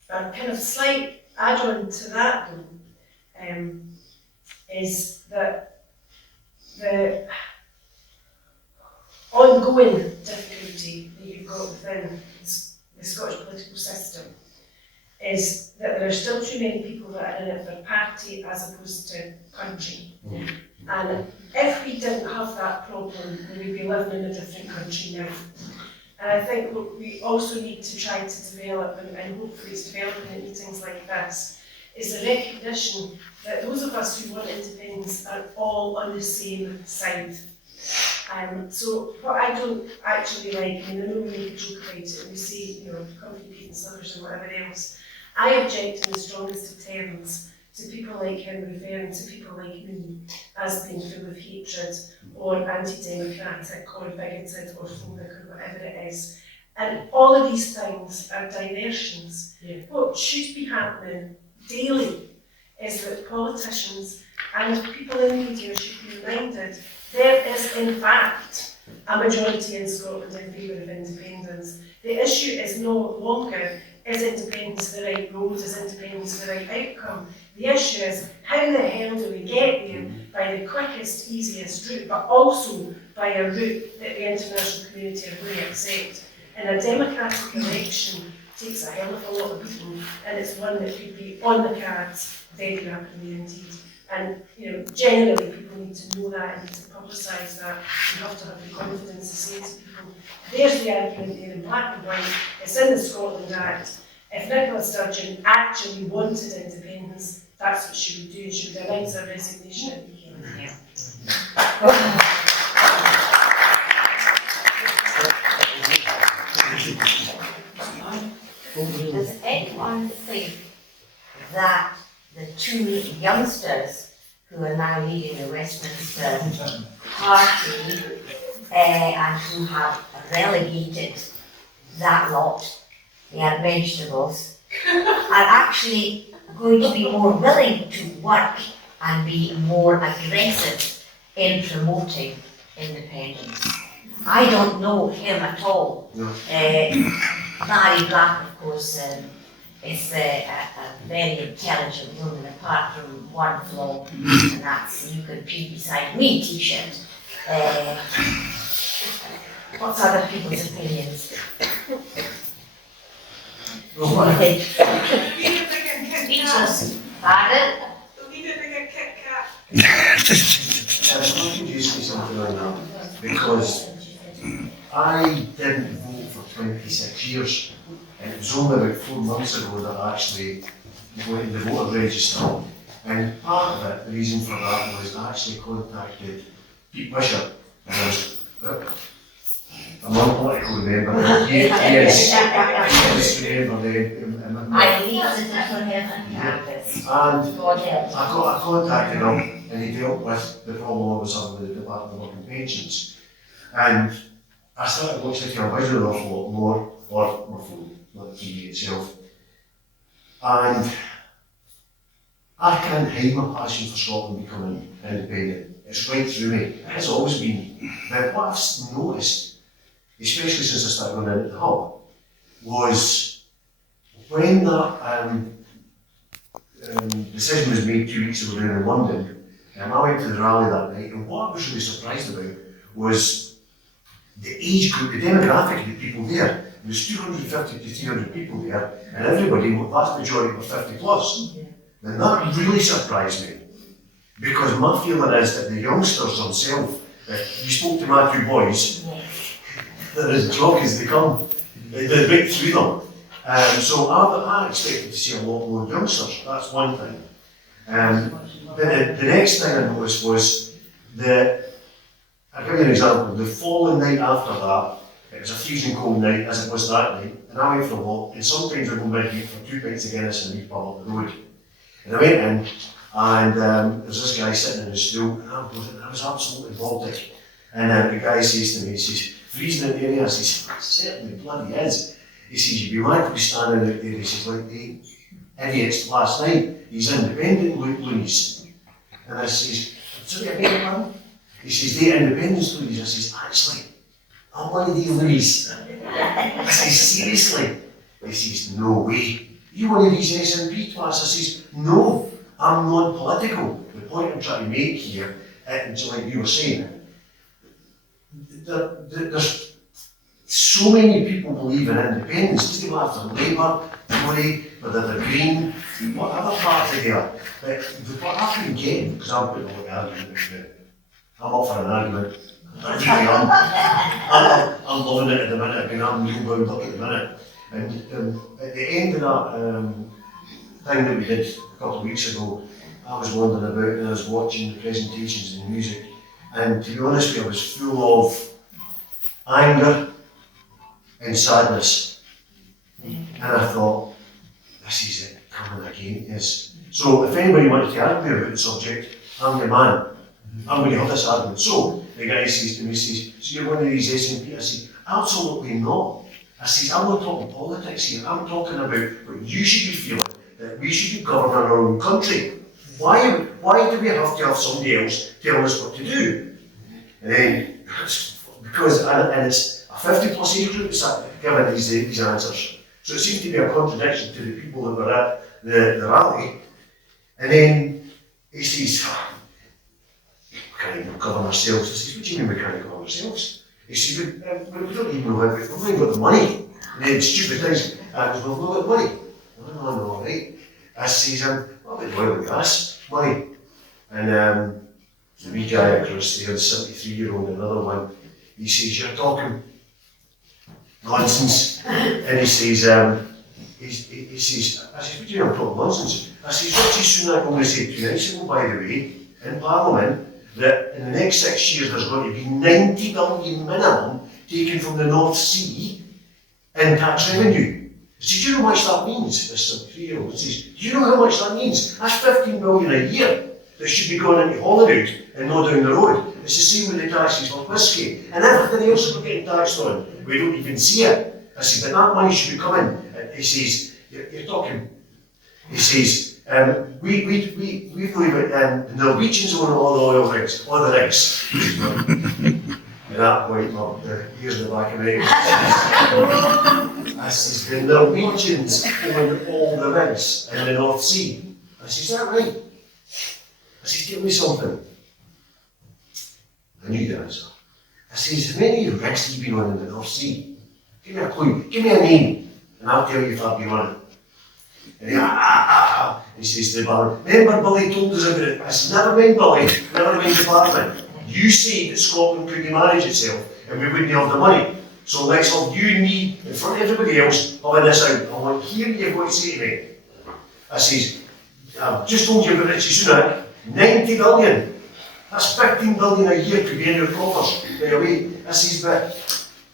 A kind of slight add-on to that, though, is that the ongoing difficulty that you've got within the Scottish political system is that there are still too many people that are in it for party as opposed to country. And if we didn't have that problem, we would be living in a different country now. And I think what we also need to try to develop, and hopefully it's developing at meetings like this, is the recognition that those of us who want independence are all on the same side. So what I don't actually like, I know we make a joke about it, and we say, Comrie, Pete and Salyers and whatever else, I object in the strongest of terms to people like him referring to people like me as being full of hatred or anti-democratic or bigoted or phobic or whatever it is. And all of these things are diversions. What should be happening daily is that politicians and people in media should be reminded there is in fact a majority in Scotland in favour of independence. The issue is no longer is independence the right road, is independence the right outcome. The issue is how the hell do we get there by the quickest, easiest route, but also by a route that the international community are going to accept. And a democratic election takes a hell of a lot of beating, and it's one that could be on the cards very rapidly indeed. And generally people need to know that and need to publicise that. You have to have the confidence to say to people, there's the argument there in black and white, it's in the Scotland Act. If Nicola Sturgeon actually wanted independence, that's what she would do. She would announce her resignation at the weekend. Does anyone think that the two youngsters who are now leading the Westminster Party and who have relegated that lot, the unmentionables, are actually going to be more willing to work and be more aggressive in promoting independence? I don't know him at all. Mary Black, of course, is a very intelligent woman, apart from one flaw, and that's "you can pee beside me" t-shirt. What's other people's opinions? Need a bigger Kit Kat. Pardon? Need a bigger Kit Kat. I could use something like that because I didn't vote for 26 years, and it was only about 4 months ago that I actually went in the voter register. And part of it, the reason for that was I actually contacted Pete Bishop, and I was, I'm not a political member, but he is remember then. I leave the different heaven campus. And God help. I contacted him, and he dealt with the problem I was having with the Department of Work and Pensions. And I started watching television an awful lot more, or my phone, not the TV itself. And I can't hide my passion for Scotland becoming independent. It's right through me. It has always been. Now, what I've noticed, especially since I started going in at the hub, was when that decision was made 2 weeks ago down in London, I went to the rally that night, and what I was really surprised about was the age group, the demographic of the people there. There was 250 to 300 people there, and everybody, the vast majority were 50 plus. And that really surprised me, because my feeling is that the youngsters themselves, you spoke to my two boys, they're as drunk as they come, they're right through them. So I expected to see a lot more youngsters, that's one thing. But the next thing I noticed was that, I'll give you an example, the following night after that, it was a freezing cold night as it was that night, and I went for a walk, and sometimes I go midweek for 2 pints of Guinness in a wee pub up the road. And I went in, and there was this guy sitting in his stool, and I was absolutely Baltic. And the guy says to me, he says, freezing out there? I says, certainly bloody is. He says, you'd be mad to be standing out there. He says, like the idiots last night, these independent loonies. And I says, sorry, I beg your pardon? He says, the independence loonies. I says, actually, I'm one of these loonies. I says, seriously? He says, no way. You one of these SNP twats? I says, no, I'm non-political. The point I'm trying to make here, and like you were saying, there's so many people believe in independence. These people have to Labour, Tory, whether they're Green, whatever party they are. But what I've been getting, because I'm putting all the argument, I'm up for an argument. I really am. I'm loving it at the minute. I mean, I'm real wound up at the minute. And at the end of that thing that we did a couple of weeks ago, I was wandering about and I was watching the presentations and the music, and to be honest with you, I was full of anger and sadness. And I thought, this is it, coming again, yes. So if anybody wanted to argue about the subject, I'm your man. I'm going to have this argument. So the guy says to me, says, so you're one of these SNP? I say, absolutely not. I says, I'm not talking politics here, I'm talking about what you should be feeling, that we should be governing our own country. Why do we have to have somebody else telling us what to do? And then, because, and it's a 50 plus age group that's giving these answers. So it seems to be a contradiction to the people that were at the rally. And then he says, we can't even govern ourselves. I says, what do you mean we can't govern ourselves? He says, we don't even know how, we've not even got the money. And then stupid things, we've not got the money. No, all right. I says, what about oil and gas money? And the wee guy across there, the 73-year-old, another one, he says, you're talking nonsense. And he says, I says, what do you mean I'm talking nonsense? I says, Richie Sunak only said 2 nights ago, by the way, in Parliament, that in the next 6 years there's going to be 90 billion minimum taken from the North Sea in tax revenue. I says, do you know how much that means? This 3-year-old says, do you know how much that means? That's 15 billion a year that should be going into Holyrood and not down the road. It's the same with the taxes for whisky and everything else that we're getting taxed on. We don't even see it. I said, but that money should be coming. And he says, you're talking. He says, we've got the Norwegians own all the oil rigs, all the rigs. At that point, well, here's the back of my head. I says, the Norwegians own all the rigs in the North Sea. I says, is that right? I says, tell me something. I knew the answer. I says, how many rigs have you been on in the North Sea? Give me a clue, give me a name, and I'll tell you if I've been on it. And he says to the barman, remember Billy told us about it? I said, never mind Billy, never mind the barman. You said that Scotland couldn't manage itself and we wouldn't have the money. So let's have you and me in front of everybody else having this out. I want to hear you what you say to me. I says, I've just told you about Richie Sunak, 90 billion. That's 15 billion a year could be in your coffers, by the way. I says, but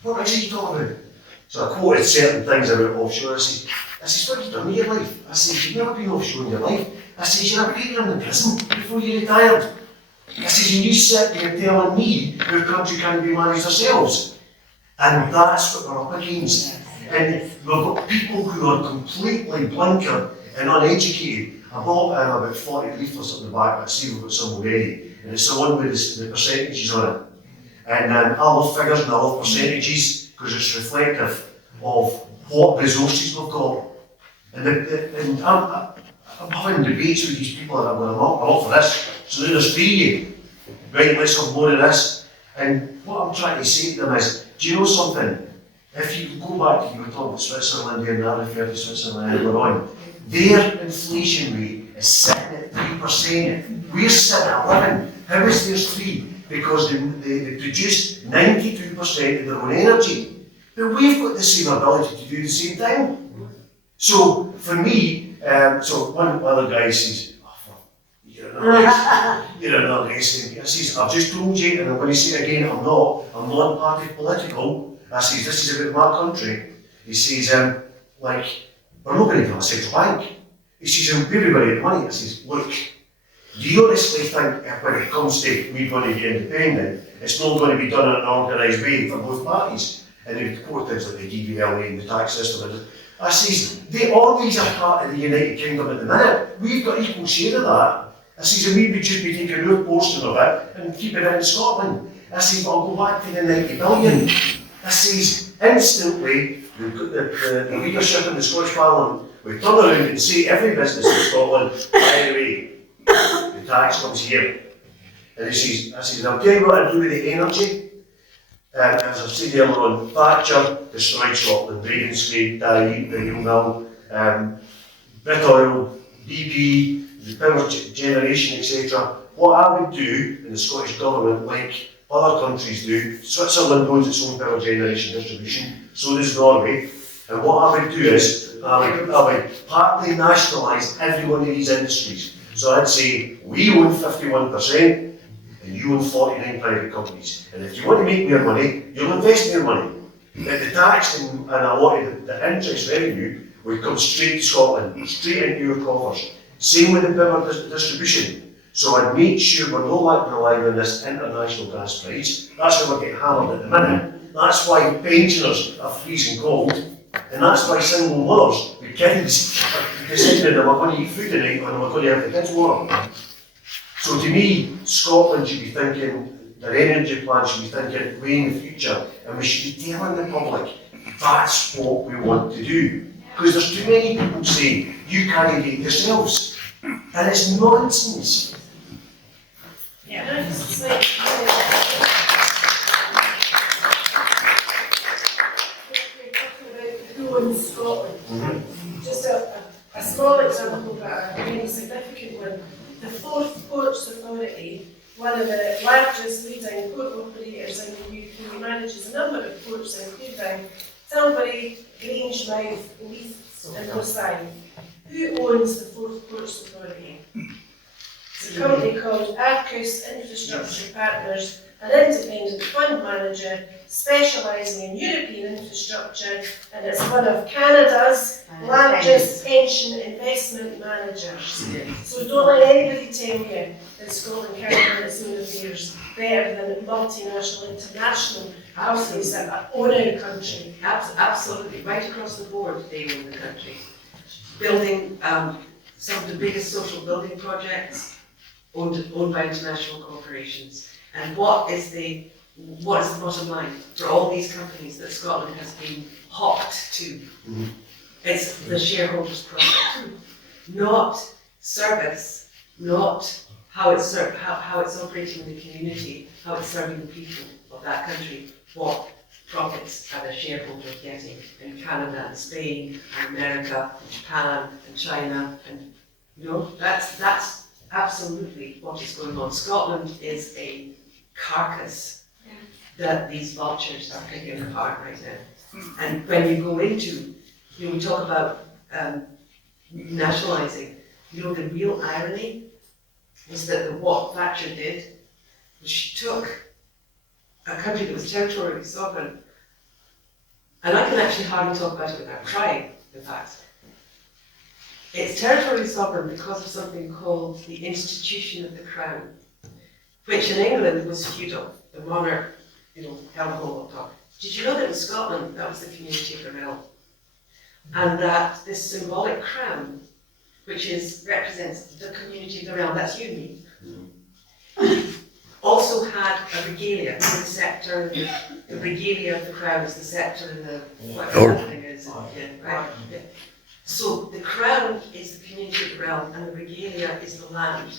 what is he talking about? So I quoted certain things about offshore. I says, what have you done with your life? I says, you've never been offshore in your life. I says, you're a waiter in the prison before you retired. I says, and you sit there telling me your country can't be managed ourselves. And that's what we're up against. And we've got people who are completely blinkered and uneducated. I bought about 40 leaflets at the back, but see we've got some already. And it's the one with the percentages on it. And I love figures and I love percentages because it's reflective of what resources we've got. And I'm having debates with these people and I'm up for this. So now there's 3 of you. Right, let's have more of this. And what I'm trying to say to them is, do you know something? If you go back to, you were talking about Switzerland here, and I referred to Switzerland earlier on, their inflation rate is sitting at 3%. We're sitting at 11. How is theirs 3? Because they produce 92% of their own energy. But we've got the same ability to do the same thing. So for me, so one other guy says, you're not listening. I says, I've just told you, and I'm going to say it again, I'm non-party political. I says, this is about my country. He says, we're not going to have a central bank. He says, everybody the money. I says, look, do you honestly think if when it comes to we going to be independent, it's not going to be done in an organised way for both parties? And they quote things like the DVLA and the tax system. I says, all these are part of the United Kingdom at the minute. We've got equal share of that. I says, and we would just be taking our portion of it and keeping it in Scotland. I says, I'll go back to the 90 billion. I says, instantly, we've got the leadership in the Scottish Parliament, we turn around and say every business in Scotland, by the way, the tax comes here. And he says, I says, I'll tell you what I do with the energy. As I've said earlier on, Thatcher destroyed Scotland, Ravenscraig, Darry, the Mill, Brit Oil, BP, the power generation, etc. What I would do in the Scottish Government, like other countries do, Switzerland owns its own power generation distribution, so does Norway, and what I would do is, I would partly nationalise every one of these industries. So I'd say, we own 51%, and you own 49 private companies. And if you want to make more money, you'll invest more money. But the tax and a lot of the interest revenue would come straight to Scotland, straight into your coffers. Same with the power distribution. So I'd make sure we're no longer relying on this international gas price. That's why we're getting hammered at the minute. That's why pensioners are freezing cold. And that's why single mothers with kids are deciding, am I going to eat food tonight or am I going to have the kids warm? So to me, Scotland should be thinking, their energy plan should be thinking way in the future, and we should be telling the public that's what we want to do. Because there's too many people saying, you can't do it yourselves. And it's nonsense. Yeah, it's like, we're talking about who owns Scotland. Just a small example, but a really significant one. The Fourth Ports Authority, one of the largest leading port operators in the UK, manages a number of ports including Tilbury, Grangemouth, Leith and Rosyth. Who owns the Fourth Ports Authority? It's a company called Angus Infrastructure Partners, an independent fund manager specialising in European infrastructure, and it's one of Canada's largest pension investment managers. So don't let anybody tell you that Scotland can't run its own affairs better than multinational, international companies that own our country. Absolutely, right across the board, they own the country. Building some of the biggest social building projects owned by international corporations. And what is the bottom line for all these companies that Scotland has been hocked to? It's the shareholders' profit, not service, not how it's operating in the community, how it's serving the people of that country, what profits are the shareholders getting in Canada and Spain and America and Japan and China, and that's absolutely what is going on. Scotland is a carcass that these vultures are picking apart right now. And when you go into, we talk about nationalising, the real irony was that what Thatcher did was she took a country that was territorially sovereign, and I can actually hardly talk about it without crying, in fact. It's territorially sovereign because of something called the institution of the crown, which in England was feudal. The monarch, held the whole lot. Did you know that in Scotland, that was the community of the realm? And that this symbolic crown, which represents the community of the realm, that's you and me, also had a regalia, the sceptre, the regalia of the crown is the sceptre and the whatever that thing is. Right? Yeah. So the crown is the community of the realm and the regalia is the land,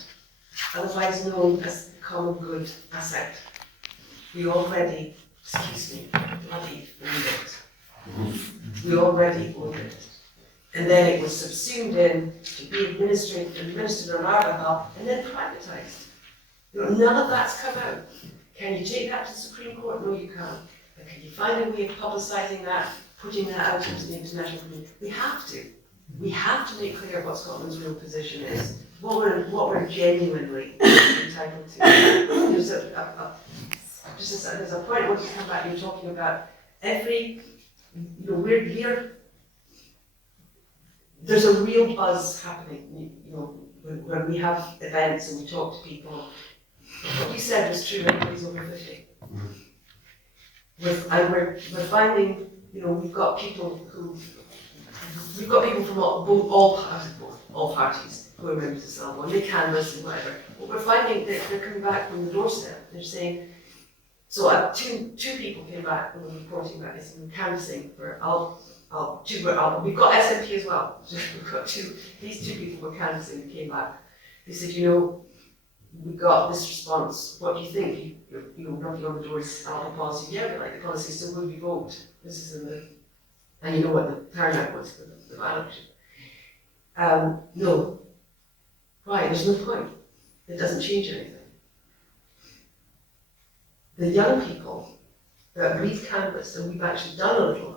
otherwise known as the common good asset. We already, bloody owned it. We already owned it. And then it was subsumed in to be administered on our behalf and then privatised. None of that's come out. Can you take that to the Supreme Court? No, you can't. But can you find a way of publicising that, putting that out into the international community? We have to. We have to make clear what Scotland's real position is, what we're genuinely entitled to. There's a point I want to come back. You're talking about every, there's a real buzz happening. When we have events and we talk to people. What you said was true. Everybody's over 50. We're finding, we've got people from all parties who are members of SALVO, and they canvass and whatever. But we're finding that they're coming back from the doorstep. They're saying, so two people came back and were reporting about this, and we're canvassing for two were ALBA. We've got SNP as well. We've got these two people were canvassing and came back. They said, we got this response. What do you think? You're knocking on the door is ALBA policy. Yeah, we like the policy, so will we vote? This is and you know what the turnout was for the by-election. No. Why? There's no point. It doesn't change anything. The young people that we've canvassed, and we've actually done a little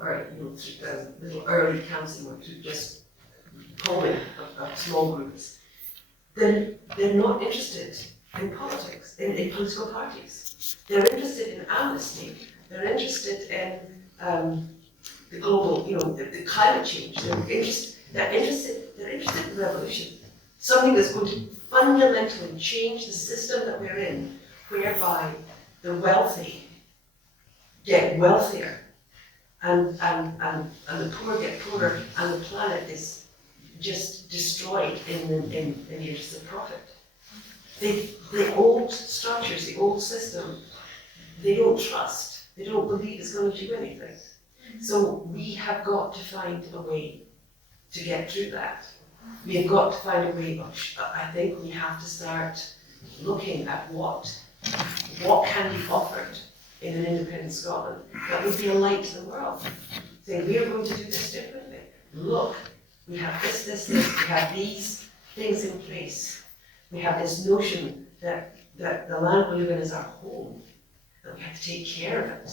early canvassing work through just polling of small groups, they're not interested in politics, in political parties. They're interested in amnesty. They're interested in the global, the climate change. They're interested in revolution. Something that's going to fundamentally change the system that we're in, whereby the wealthy get wealthier and the poor get poorer, and the planet is just destroyed in the interest of profit. The old structures, the old system, they don't trust. They don't believe it's going to do anything. So we have got to find a way to get through that. We have got to find a way I think we have to start looking at what can be offered in an independent Scotland that would be a light to the world. Saying, we are going to do this differently. Look, we have this, we have these things in place. We have this notion that the land we live in is our home, and we have to take care of it.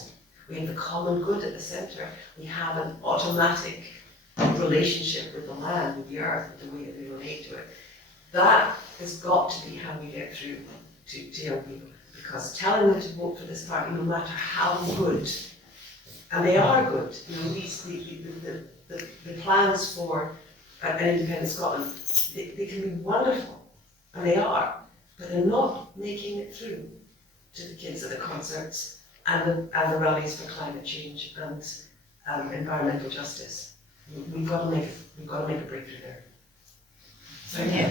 We have the common good at the centre. We have an automatic relationship with the land, with the earth, with the way that we relate to it. That has got to be how we get through to young people. Because telling them to vote for this party, no matter how good, and they are good, the plans for an independent Scotland, they can be wonderful, and they are, but they're not making it through to the kids at the concerts and the rallies for climate change and environmental justice. We've got to make a breakthrough there. Thank you.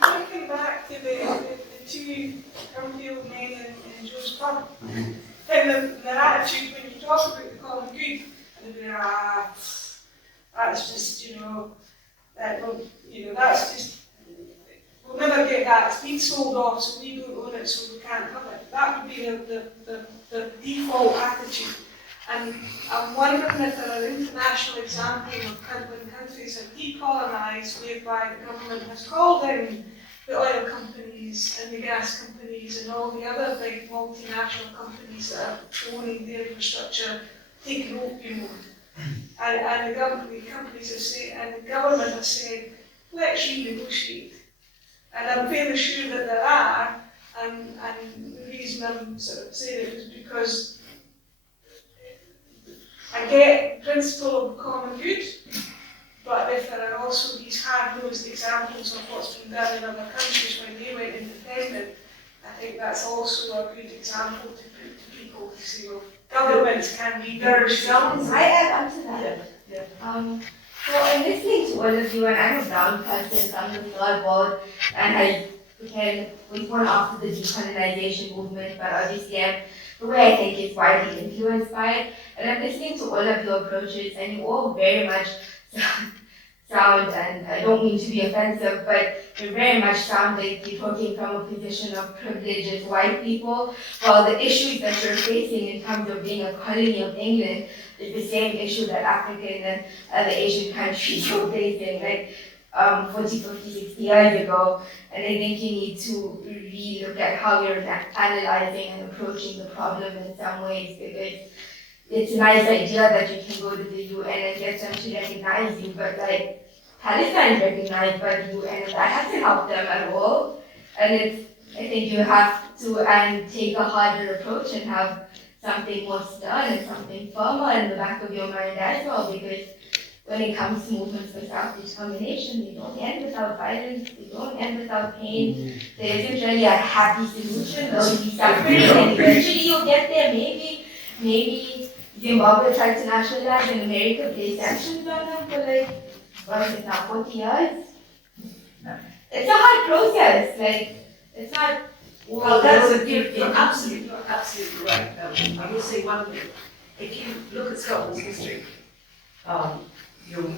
Looking back to the two Comrie men in Joe's pub, and their attitude when you talk about the common good, and they're that's just, Well, you know, that's just, we'll never get that. It's been sold off, so we don't own it, so we can't have it. That would be the default attitude. And I'm wondering if there are international examples of when countries have decolonised, whereby the government has called in the oil companies and the gas companies and all the other big multinational companies that are owning their infrastructure, taking opium. And the companies have said, and the government has said, let's renegotiate. And I'm fairly sure that there are, and the reason I'm sort of saying it is because I get principle of common good, but if there are also these hard-nosed examples of what's been done in other countries when they went independent, I think that's also a good example to put to people to say, well, governments can be very Can I add on to that? Yeah. So I'm listening to all of you, and I'm a brown person from the third world, and I was born after the decolonization movement, but obviously the way I think is widely influenced by it. And I'm listening to all of your approaches, and you all very much sound, and I don't mean to be offensive, but you very much sound like you're talking from a position of privilege as white people, while the issues that you're facing in terms of being a colony of England is the same issue that African and other Asian countries were facing, like 40, 50, 60 years ago. And I think you need to re-look at how you're analyzing and approaching the problem in some ways, because it's a nice idea that you can go to the UN and get them to recognize you, but like Palestine is recognized by the UN, and that hasn't helped them at all. And I think you have to take a harder approach and have something more stern and something firmer in the back of your mind as well, because when it comes to movements for self-determination, they don't end without violence, they don't end without pain. There isn't really a happy solution, there'll be suffering, and eventually you'll get there. Maybe Zimbabwe tried to nationalize and America placed sanctions on them for like, what is it now, 40 years? It's a hard process, like, it's not. Well, you're absolutely right. I will say one thing. If you look at Scotland's history, you know,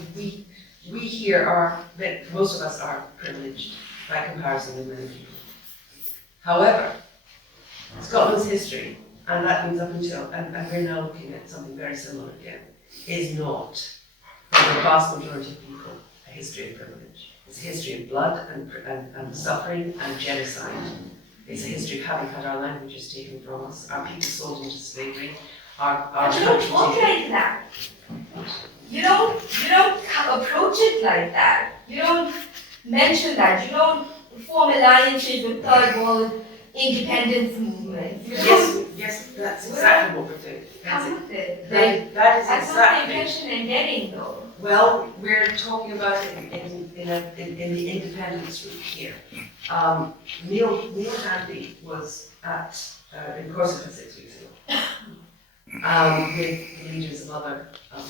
we here are, most of us are privileged by comparison with many people. However, Scotland's history, and that means up until, and we're now looking at something very similar again, is not, for the vast majority of people, a history of privilege. It's a history of blood and suffering and genocide. It's a history of having had our languages taken from us, our people sold into slavery, our But you don't talk like that. You don't approach it like that. You don't mention that. You don't form alliances with third world independence movements. Yes, that's exactly what we're doing. Come with it. That is That's not the exactly. impression I'm getting, though. Well, we're talking about it in the independence route here. Neil Handy was in Corsica 6 weeks ago with the leaders of other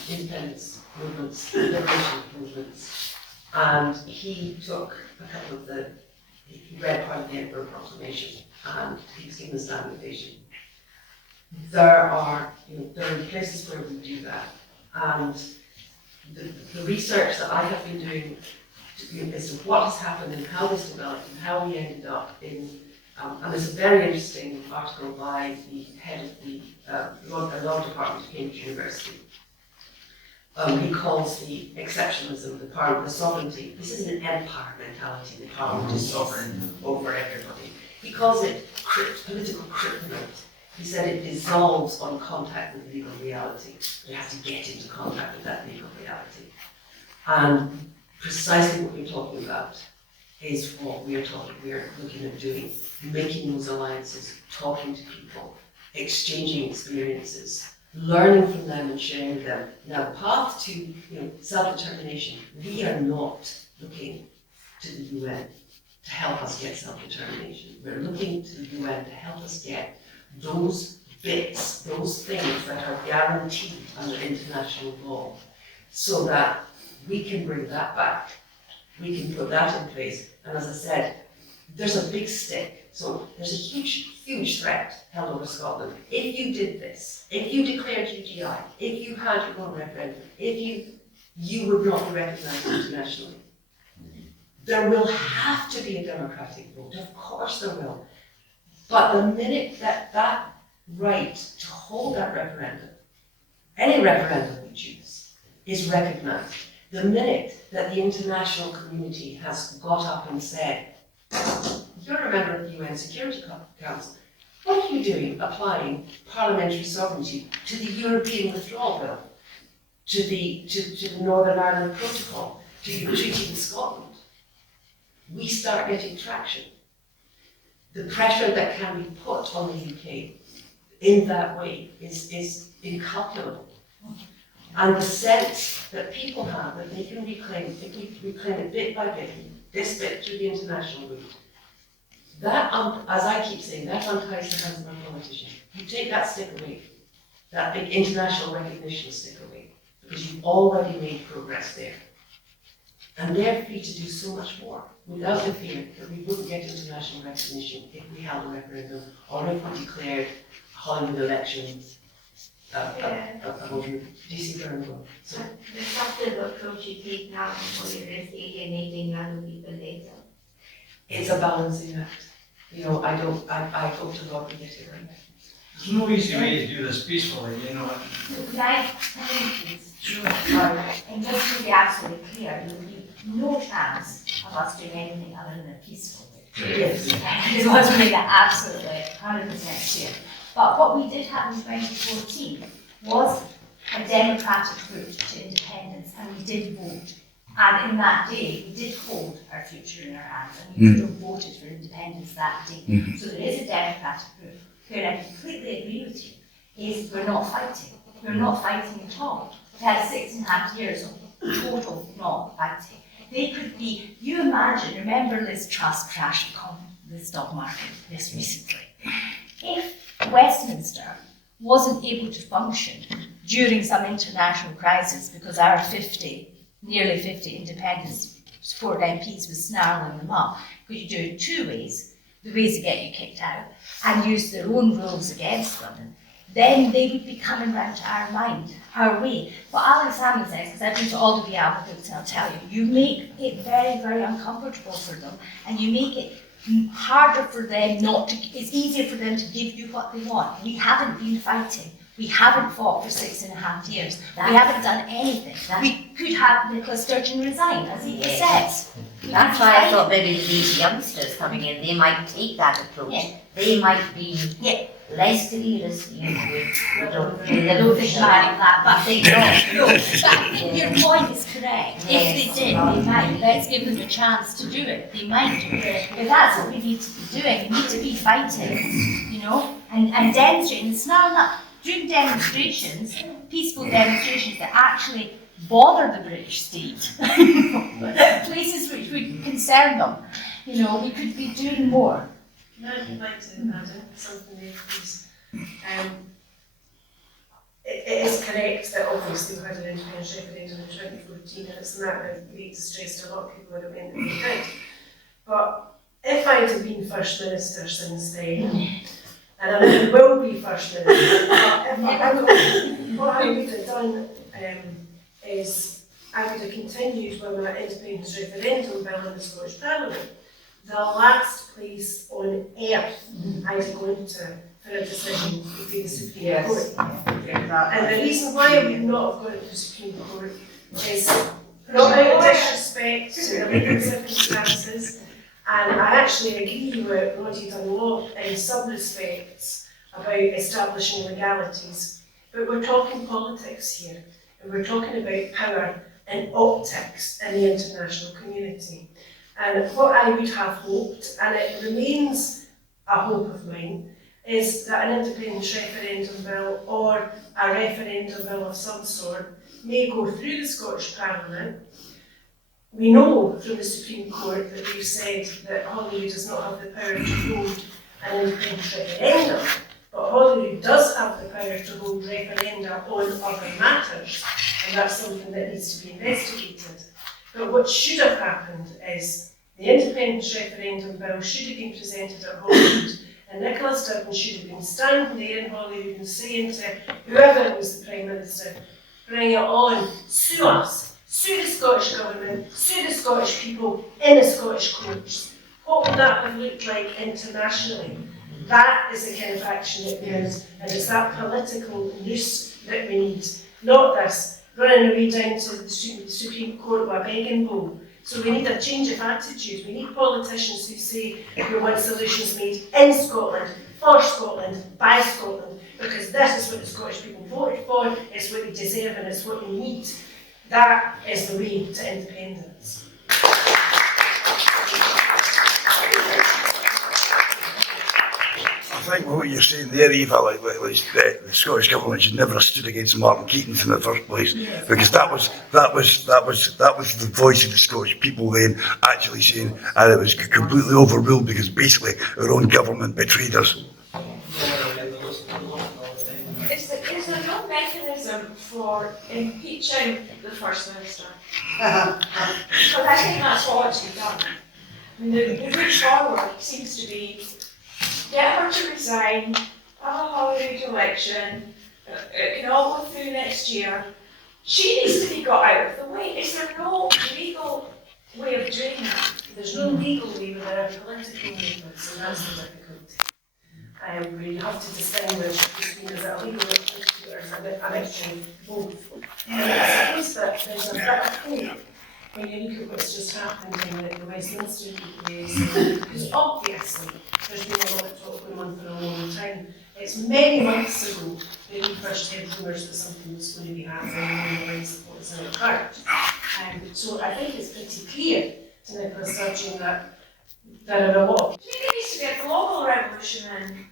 independence movements, liberation movements, and he took a couple of he read part of the Edinburgh Proclamation, and he was given a standing ovation. There are places where we do that, and the research that I have been doing as to what has happened and how this developed and how we ended up in, and there's a very interesting article by the head of the law department at Cambridge University. He calls the exceptionalism, the sovereignty. This is an empire mentality. The parliament is sovereign over everybody. He calls it political kryptonite. He said it dissolves on contact with legal reality. It has to get into contact with that legal reality. And precisely what we're talking about is what we're looking at doing, making those alliances, talking to people, exchanging experiences, learning from them and sharing with them. Now, the path to self-determination, we are not looking to the UN to help us get self-determination. We're looking to the UN to help us get those bits, those things that are guaranteed under international law, so that we can bring that back. We can put that in place. And as I said, there's a big stick. So there's a huge threat held over Scotland. If you did this, if you declared UDI, if you had your own referendum, if you would not be recognised internationally. There will have to be a democratic vote, of course there will. But the minute that that right to hold that referendum, any referendum we choose, is recognised, the minute that the international community has got up and said, you're a member of the UN Security Council, what are you doing applying parliamentary sovereignty to the European Withdrawal Bill, to the Northern Ireland Protocol, to your treaty with Scotland? We start getting traction. The pressure that can be put on the UK in that way is incalculable. And the sense that people have that they can reclaim, if we reclaim it bit by bit, this bit through the international route, that, as I keep saying, that unties the hands of our politicians. You take that stick away, that big international recognition stick away, because you've already made progress there. And they're free to do so much more without the fear that we wouldn't get international recognition if we held a referendum or if we declared Hollywood elections DC Burnham. So The subtle approach you take now for your alienating young people later. it's a balancing act. You know, I hope to God we get it right. There's no easy way to do this peacefully, you know. Could I please, and just to be absolutely clear, there will be no chance of us doing anything other than a peaceful way. Yes. I just want to make that absolutely 100% clear. But what we did have in 2014 was a democratic route to independence, and we did vote. And in that day, we did hold our future in our hands, and we could have voted for independence that day. So there is a democratic route. Where I completely agree with you, is we're not fighting. We're not fighting at all. We've had 6.5 years of total not fighting. They could be, you imagine, remember Liz Truss crashed the stock market this recently. If Westminster wasn't able to function during some international crisis because our nearly 50 independence support MPs was snarling them up, because you do it two ways, the ways to get you kicked out, and use their own rules against them, then they would be coming round to our way. But Alex Hammond says, because I've been to all the ALBA books, and I'll tell you make it very, very uncomfortable for them, and you make it harder for them it's easier for them to give you what they want. We haven't been fighting. We haven't fought for 6.5 years. We haven't done anything. We could have Nicola Sturgeon resign, as he says. That's why I thought maybe these youngsters coming in, they might take that approach. Yeah. They might be less careerist. I don't think that, but they don't. Your point is correct. If they did, they might. Let's give them a chance to do it. They might do it. But that's what we need to be doing. We need to be fighting, you know, and demonstrating. It's not enough. Doing demonstrations, peaceful demonstrations that actually bother the British state, places which would concern them. You know, we could be doing more. I'd like to add in something there, please. It is correct that obviously we had an independence referendum in 2014, and it's not that great distress to a lot of people that went and we did. But if I'd have been First Minister since then, and I will be First Minister, what I would have done is I would have continued with my independence referendum bill in the Scottish Parliament. The last place on earth I'd have gone to for a decision would be the Supreme Court. And the reason why I would not have gone to the Supreme Court is not out of disrespect to the legal circumstances, and I actually agree with Roddy Dunlop in some respects about establishing legalities, but we're talking politics here, and we're talking about power and optics in the international community. And what I would have hoped, and it remains a hope of mine, is that an independence referendum bill or a referendum bill of some sort may go through the Scottish Parliament. We know from the Supreme Court that they've said that Holyrood does not have the power to hold an independence referendum, but Holyrood does have the power to hold referenda on other matters, and that's something that needs to be investigated. But what should have happened is the independence referendum bill should have been presented at Holyrood, and Nicola Sturgeon should have been standing there in Holyrood and saying to whoever was the Prime Minister, bring it on, sue us, sue the Scottish Government, sue the Scottish people in a Scottish courts. What would that have looked like internationally? That is the kind of action that there is, and it's that political noose that we need, not this running away down to the Supreme Court with a begging bowl. So we need a change of attitude. We need politicians who say we want solutions made in Scotland, for Scotland, by Scotland, because this is what the Scottish people voted for, it's what they deserve and it's what they need. That is the way to independence. I think what you're saying there, Eva, like the Scottish Government should never have stood against Martin Keating in the first place, because that was the voice of the Scottish people then actually saying, and it was completely overruled because basically our own government betrayed us. Is there no mechanism for impeaching the First Minister? Because I think that's what ought to be done. I mean, the route forward seems to be get her to resign, have a holiday election, it can all go through next year. She needs to be got out of the way. Is there no legal way of doing that? There's no legal way, but there are political movements, and that's the difficulty. Where you have to distinguish between is it a legal issue or is it a mixture of both. And I suppose that there's a bit of hope when you look at what's just happened in the Westminster case, because obviously there's been a lot of talk going on for a long time. It's many months ago that we first heard rumours that something was going to be happening and the support and it occurred. So I think it's pretty clear to Nicola Sturgeon that there are a lot of. Do you think there needs to be a global revolution then?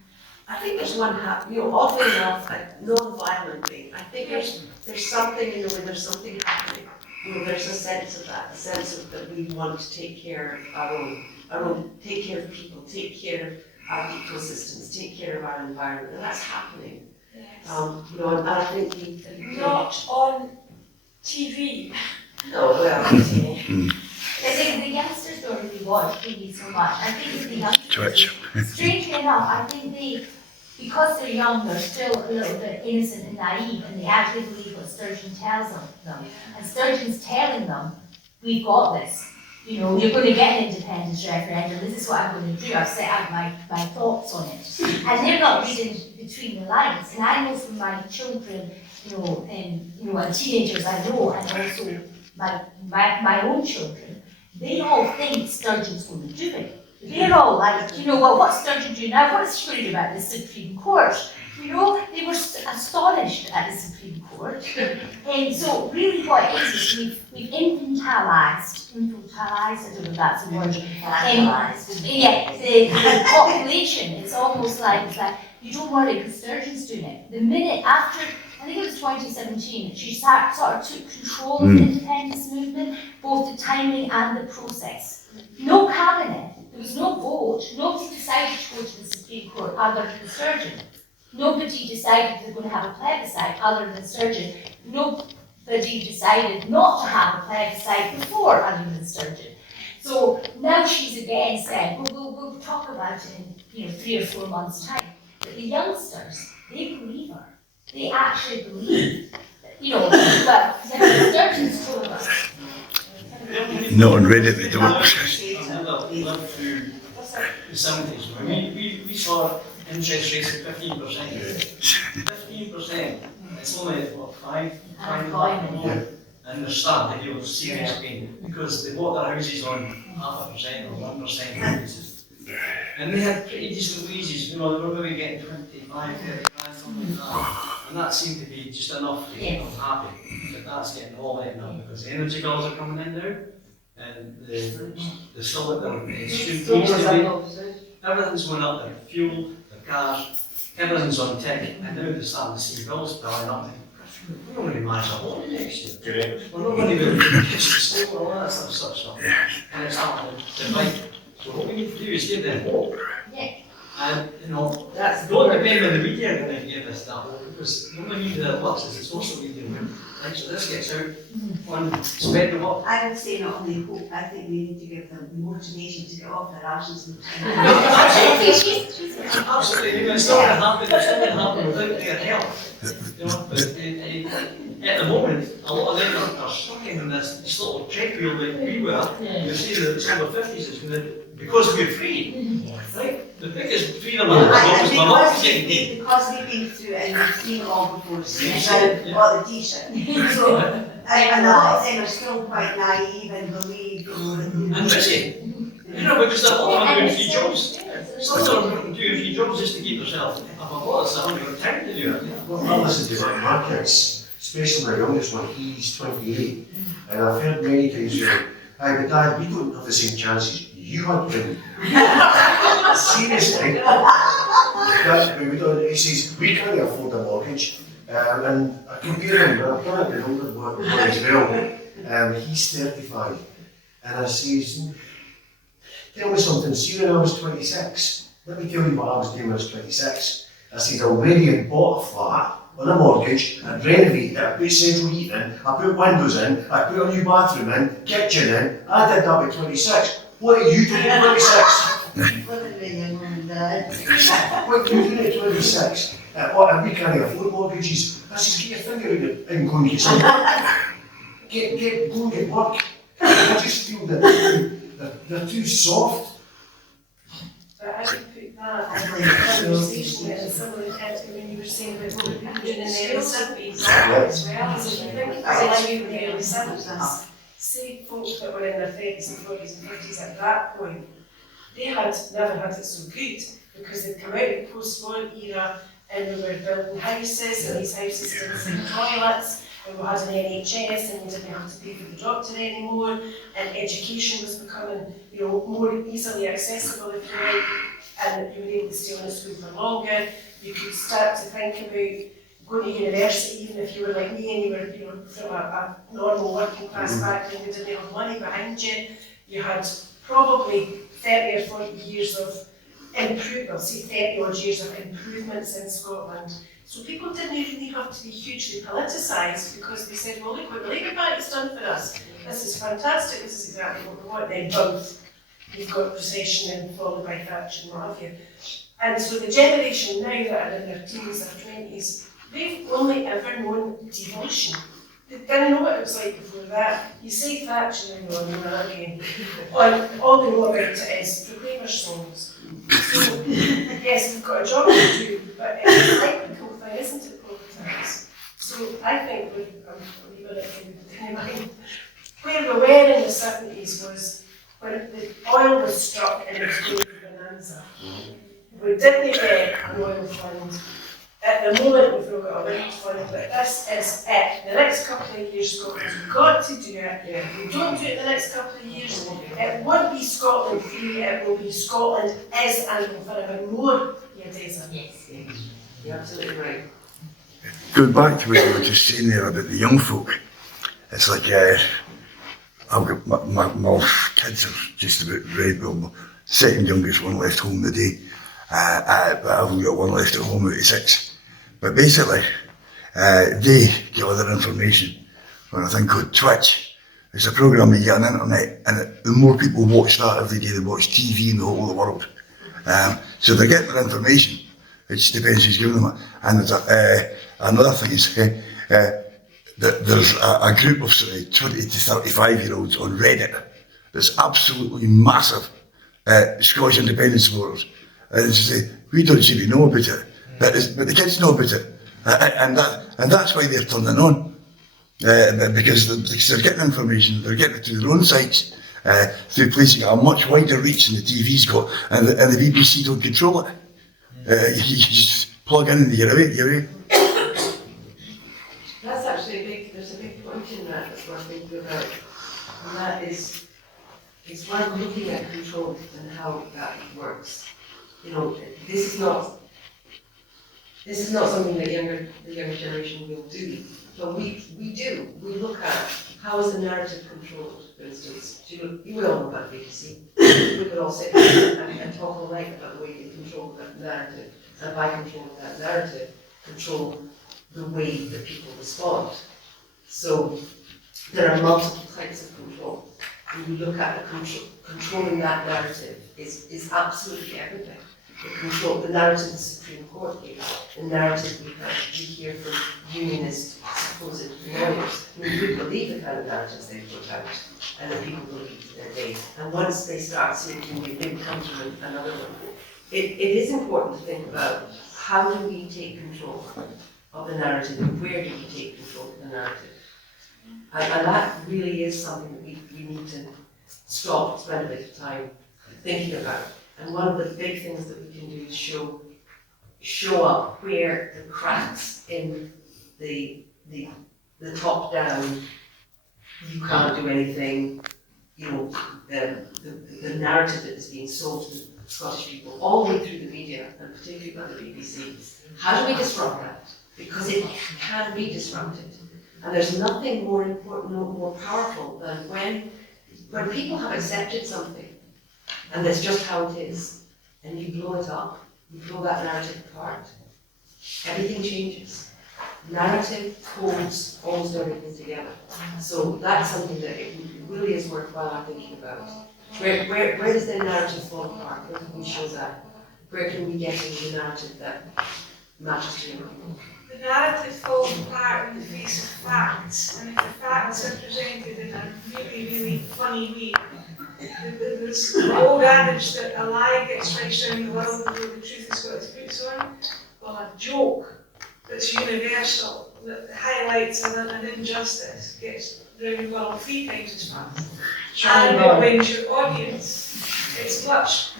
I think there's one happening, oddly enough, non-violently. I think there's something in the way, there's something happening. There's a sense of that, a sense of that we want to take care of our own, take care of people, take care of our ecosystems, take care of our environment, and that's happening. Yes. And I think not on TV. No, well, I think the youngsters don't really watch TV so much. I think the youngsters, Twitch. strangely enough, I think because they're young, they're still a little bit innocent and naive, and they actually believe what Sturgeon tells them. And Sturgeon's telling them, we've got this. You're going to get an independence referendum, this is what I'm going to do, I've set out my thoughts on it. And they're not reading between the lines. And I know from my children, and teenagers I know, and also my own children, they all think Sturgeon's going to do it. They're all like, what's Sturgeon doing now? What is she going to do about the Supreme Court? They were astonished at the Supreme Court. And so really what it is we've infantilized, I don't know if that's a word. The population, it's almost like you don't worry because Sturgeon's doing it. The minute after, I think it was 2017, she sort of took control of the independence movement, both the timing and the process. No cabinet, there was no vote, nobody decided to go to the Supreme Court other than Sturgeon. Nobody decided they're going to have a plebiscite other than Sturgeon. Nobody decided not to have a plebiscite before other than Sturgeon. So now she's again said, we'll talk about it in 3 or 4 months' time. But the youngsters, they believe her. They actually believe that, Sturgeon's told us. Not on Reddit, they don't. I've lived through the 70s. We saw interest rates at 15%. 15%. It's only what, 5 more. And they're starting to deal with serious pain because they bought their houses on 0.5% or 1% wages. And they had pretty decent wages, they were maybe getting 25, 30 grand, something like that. And that seemed to be just enough to keep them happy. But that's getting all eaten up because the energy bills are coming in now. And the solid, the student fees, everything's going up, their fuel, their cars, everything's on tick. And now they're starting to see bills piling up. We're not going to manage a holiday next year. We're not going to be able to get to school, all that stuff. And it's starting to bite. So what we need to do is give them hope. Yeah. And, you know, That's don't depend on the media are going to give us that, because the only media that works is the social media. Right, so this gets out on spread the word. I would say not only hope, I think we need to give them motivation to get off their arses and Absolutely, it's not going to happen. It's not going to happen without their help. You know, but at the moment, a lot of them are stuck in this little treadmill that we were. You see that it's over 50s, it's going to, because we're free, right? The biggest freedom of and my mum getting paid. because they've been through it and they've seen it all before, seen it all, the t-shirt. So, and a lot of them are still quite naive and believe, And busy. You know, because a lot of them are doing 3 jobs. Some of them are doing 3 jobs just to keep themselves up a lot, so I haven't got time to do it. Well, I listen to my kids, especially my youngest one, he's 28, and I've heard many times, hey, but Dad, we don't have the same chances you had given. Seriously. That's what we don't, he says, we can't afford a mortgage. And I compare him, I've done it with older one as well. He's 35. And I says, tell me something, see when I was 26, let me tell you what I was doing when I was 26. I said, I already had bought a flat on a mortgage, I'd renovated it, I put central heating in, I put windows in, I put a new bathroom in, kitchen in, I did that by 26. What are you doing at 26? living with your mum and dad. What are you doing at 26? And we can't afford mortgages. I says, get your finger in it and go and get some work. Go and get work. I just feel that they're too soft. But I would put that in the conversation in similar terms to when you were saying about what people doing in the early 70s. Because if you think about the early 70s, say folks that were in their 30s and 40s and 50s at that point, they had never had it so good because they'd come out of the post-war era and we were building houses and these houses didn't have toilets and we had an NHS and you didn't have to pay for the doctor anymore and education was becoming, you know, more easily accessible if you like, and you were able to stay on at school for longer. You could start to think about going to university even if you were like me and you were, you know, from a normal working class background, you didn't have money behind you. You had probably 30 or 40 years of improvement, say 30 odd years of improvements in Scotland. So people didn't really have to be hugely politicised because they said, well, look what the Labour Party's done for us. This is fantastic, this is exactly what we want. Then both, you've got recession and followed by Thatcher and what have you. And so the generation now that are in their teens or 20s, they've only ever known devolution. They didn't know what it was like before that. You say Thatcher and you're on that again. All they know about it is Proclaimer songs. So, yes, we've got a job to do, but it's a cyclical thing, isn't it, politics? So I think where we were in the 70s was when the oil was struck and it was going to bonanza. We didn't get an oil fund. At the moment, we've not got a wind fund, but this is it. The next couple of years, Scotland's got to do it. If we don't do it the next couple of years, it won't be Scotland free, it will be Scotland is and will forever more be a desert. Yes. You're absolutely right. Going back to what you were just saying there about the young folk, it's like, I've got my kids are just about ready, well, my second youngest one left home today, but I've only got one left at home out of 6. But basically, they get all their information on a thing called Twitch. It's a program you get on the internet, and the more people watch that every day, they watch TV in the whole of the world. So they're getting their information. It just depends who's giving them it. And there's another thing is, that there's a group of 20 to 35-year-olds on Reddit that's absolutely massive Scottish independence supporters. And they say, we don't seem to know about it, but the kids know about it. And that's why they're turning on. Because they're getting information, they're getting it through their own sites, through places that are much wider reach than the TV's got, and the BBC don't control it. You just plug in and you're away. That's actually there's a big point in that we're thinking about, and that is one looking at control and how that works. You know, this is not something that the younger generation will do, but we do. We look at how is the narrative controlled. for instance, you will know about the BBC. We could all sit here and talk all night about the way they control that narrative, and by controlling that narrative, control the way that people respond. So there are multiple types of control. When you look at the controlling that narrative is absolutely everything. The narrative the Supreme Court gave, the narrative we hear from unionist supposed lawyers who would believe the kind of narratives they put out and that people believe to their days. And once they start seeing they come to another one. It is important to think about how do we take control of the narrative and where do we take control of the narrative. And that really is something that we need to stop, spend a bit of time thinking about. And one of the big things that we can do is show up where the cracks in the top down, you can't do anything, the narrative that is being sold to the Scottish people all the way through the media, and particularly by the BBC. How do we disrupt that? Because it can be disrupted. And there's nothing more important, no more powerful than when people have accepted something, and that's just how it is, and you blow it up, you blow that narrative apart, everything changes. Narrative holds almost everything together. So that's something that it really is worthwhile thinking about. Where does the narrative fall apart? Where can we show that? Where can we get into the narrative that matters to people? The narrative falls apart in the face of facts, and if the facts are presented in a really, really funny way, there's the old adage that a lie gets stretched around the world before the truth has got its boots on. Well, a joke that's universal, that highlights an injustice, gets around the world 3 times as fast. And it wins your audience. It's much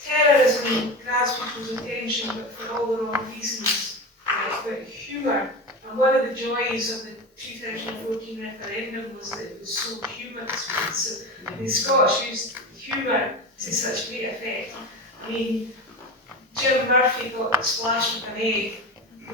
terrorism grabs people's attention, but for all the wrong reasons. But humour, and one of the joys of the 2014 referendum was that it was so humorous. So the Scottish used humour to such great effect. I mean, Jim Murphy got splashed with an egg,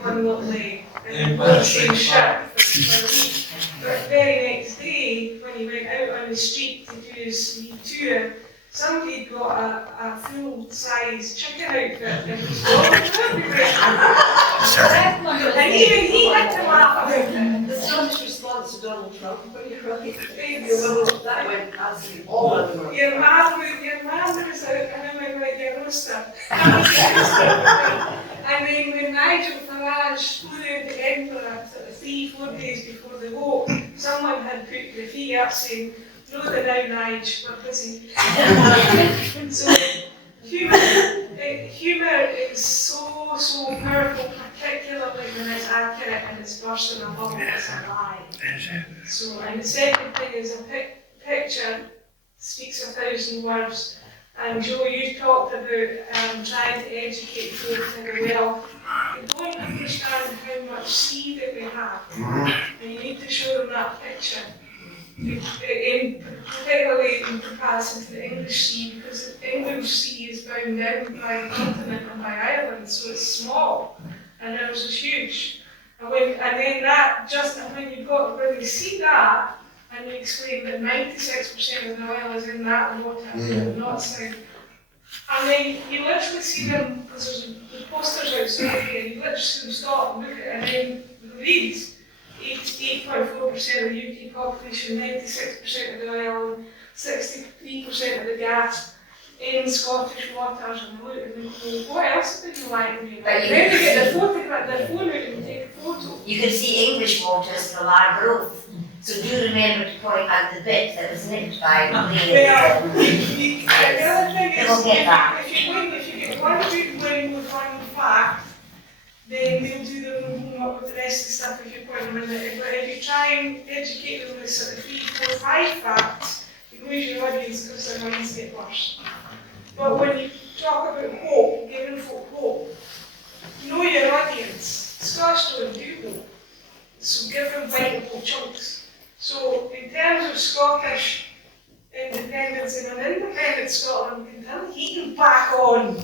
one little egg, and wore the same shirt for a week. But the very next day, when he went out on the street to do his tour, somebody got a full-size chicken outfit and was walking everywhere. And even he had to laugh about it. The Scottish response to Donald Trump, when you're right, that went absolutely all over. Your man was out, and I went like your roaster. And then when Nigel Farage flew out to Edinburgh, sort of 3-4 days before the vote, someone had put graffiti up saying, "No, the now, Nige, we're busy." So humour is so powerful, particularly when it's accurate and it's bursting a bubble, it's a lie. So, and the second thing is a picture speaks 1,000 words. And Joe, you talked about trying to educate folks in the well. They don't understand how much sea that we have, and you need to show them that picture. Particularly in comparison to the English Sea, because the English Sea is bound down by the continent and by Ireland, so it's small, and ours is huge. And when you see that, and you explain that 96% of the oil is in that water, not south, and then you literally see them, because there's posters outside here, you literally see them stop and look at it, and then read. 8.4% of the UK population, 96% of the oil, 63% of the gas in Scottish waters, and they look and they go, what else would you like to do? Then they get their phone out and take a photo. You can see English waters from our growth. So do remember to point out the bit that was nicked by the Well, the other thing is, will get that. if you get one good win with one fact, then they'll do their own homework with the rest of the stuff if you point them in it. But if you try and educate them with sort of 3, 4, 5 facts, you lose your audience because their minds get worse. But when you talk about hope, giving folk hope, know your audience. Scottish don't do hope, so give them biteable chunks. So in terms of Scottish independence in an independent Scotland, we can turn the heating back on.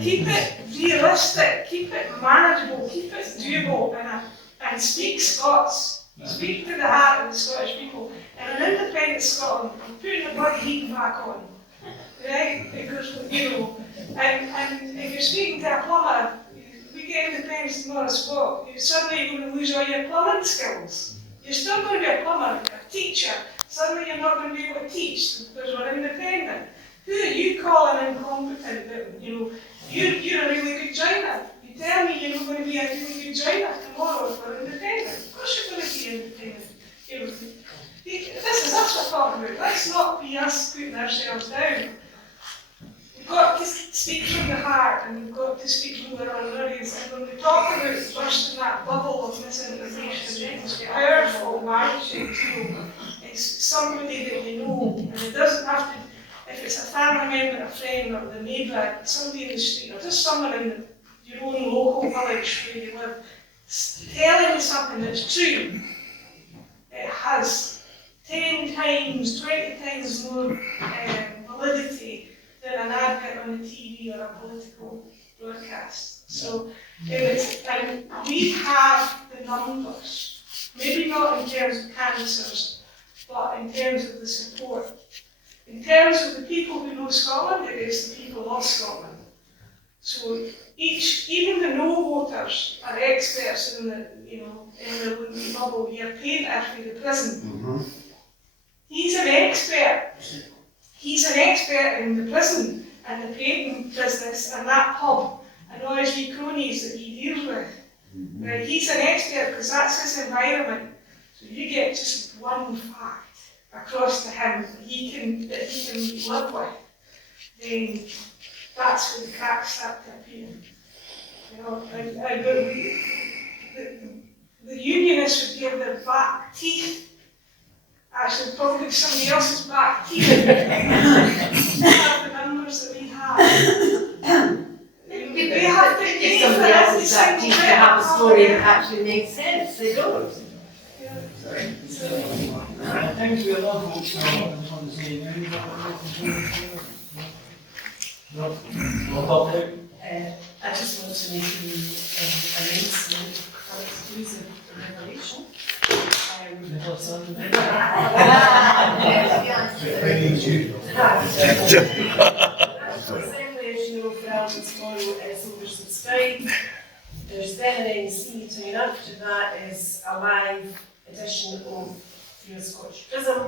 Keep it realistic, keep it manageable, keep it doable, and speak Scots. You speak to the heart of the Scottish people. And an independent Scotland, I'm putting the bloody heat back on. Right? Because, you know, and if you're speaking to a plumber, we get independence tomorrow, Scott, suddenly you're going to lose all your plumbing skills. You're still going to be a plumber, a teacher. Suddenly you're not going to be able to teach because we're independent. Who are you calling incompetent? That, you know, you're a really good joiner. You tell me you're not going to be a really good joiner tomorrow if we're independent. Of course you're going to be independent. You know, this is us we're talking about. Let's not be us putting ourselves down. We've got to speak from the heart and we've got to speak from our own areas. And when we talk about bursting that bubble of misinformation, it's powerful marketing tool. It's somebody that you know, and it doesn't have to, if it's a family member, a friend, or the neighbour, somebody in the street, or just someone in your own local village where you live, telling you something that's true. It has 10 times, 20 times more validity than an advert on the TV or a political broadcast. So, and we have the numbers, maybe not in terms of cancers, but in terms of the support. In terms of the people who know Scotland, it is the people of Scotland. So even the no voters are experts in the, you know, in the bubble here, painter for the prison. He's an expert. He's an expert in the prison and the painting business and that pub and all his wee cronies that he deals with. Right? He's an expert because that's his environment. So you get just one fact across to him that he can live with. Then that's when the cracks start to appear. You know, the unionists would give their back teeth. Actually, probably somebody else's back teeth. Have the numbers that we have. They have to If somebody else's back teeth to have a story that actually makes sense, they don't. I think we are all folks now on the same end. No, no public. I just want to make an announcement for exclusive revelation. Assembly, as you know, for Alba tomorrow is oversubscribed. There's then an MC coming up. That is a live edition of Through a Scottish Prism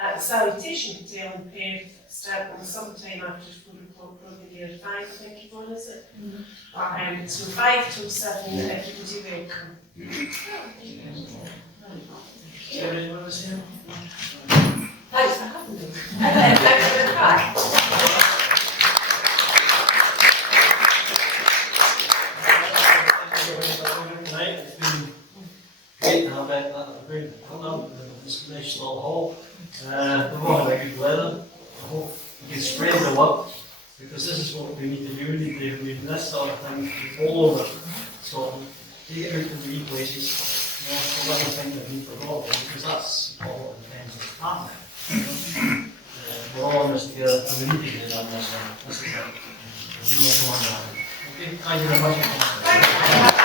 at the Salutation Hotel in Perth, starting sometime after 4 o'clock, probably near 5, I think you've on, is it? So 5 till 7, everybody welcome. Thanks for having me. Thanks for the crack. It's been great to have that great come this nice little hall. We've all had good weather. I hope we can spread the work because this is what we need to do. We need to do this sort of thing all over Scotland. Take it out to the wee places. You know, so other things that we forgot because that's all the things that happen. We're all in this together and we need to get it done this one. This is it. Okay, thank you very much.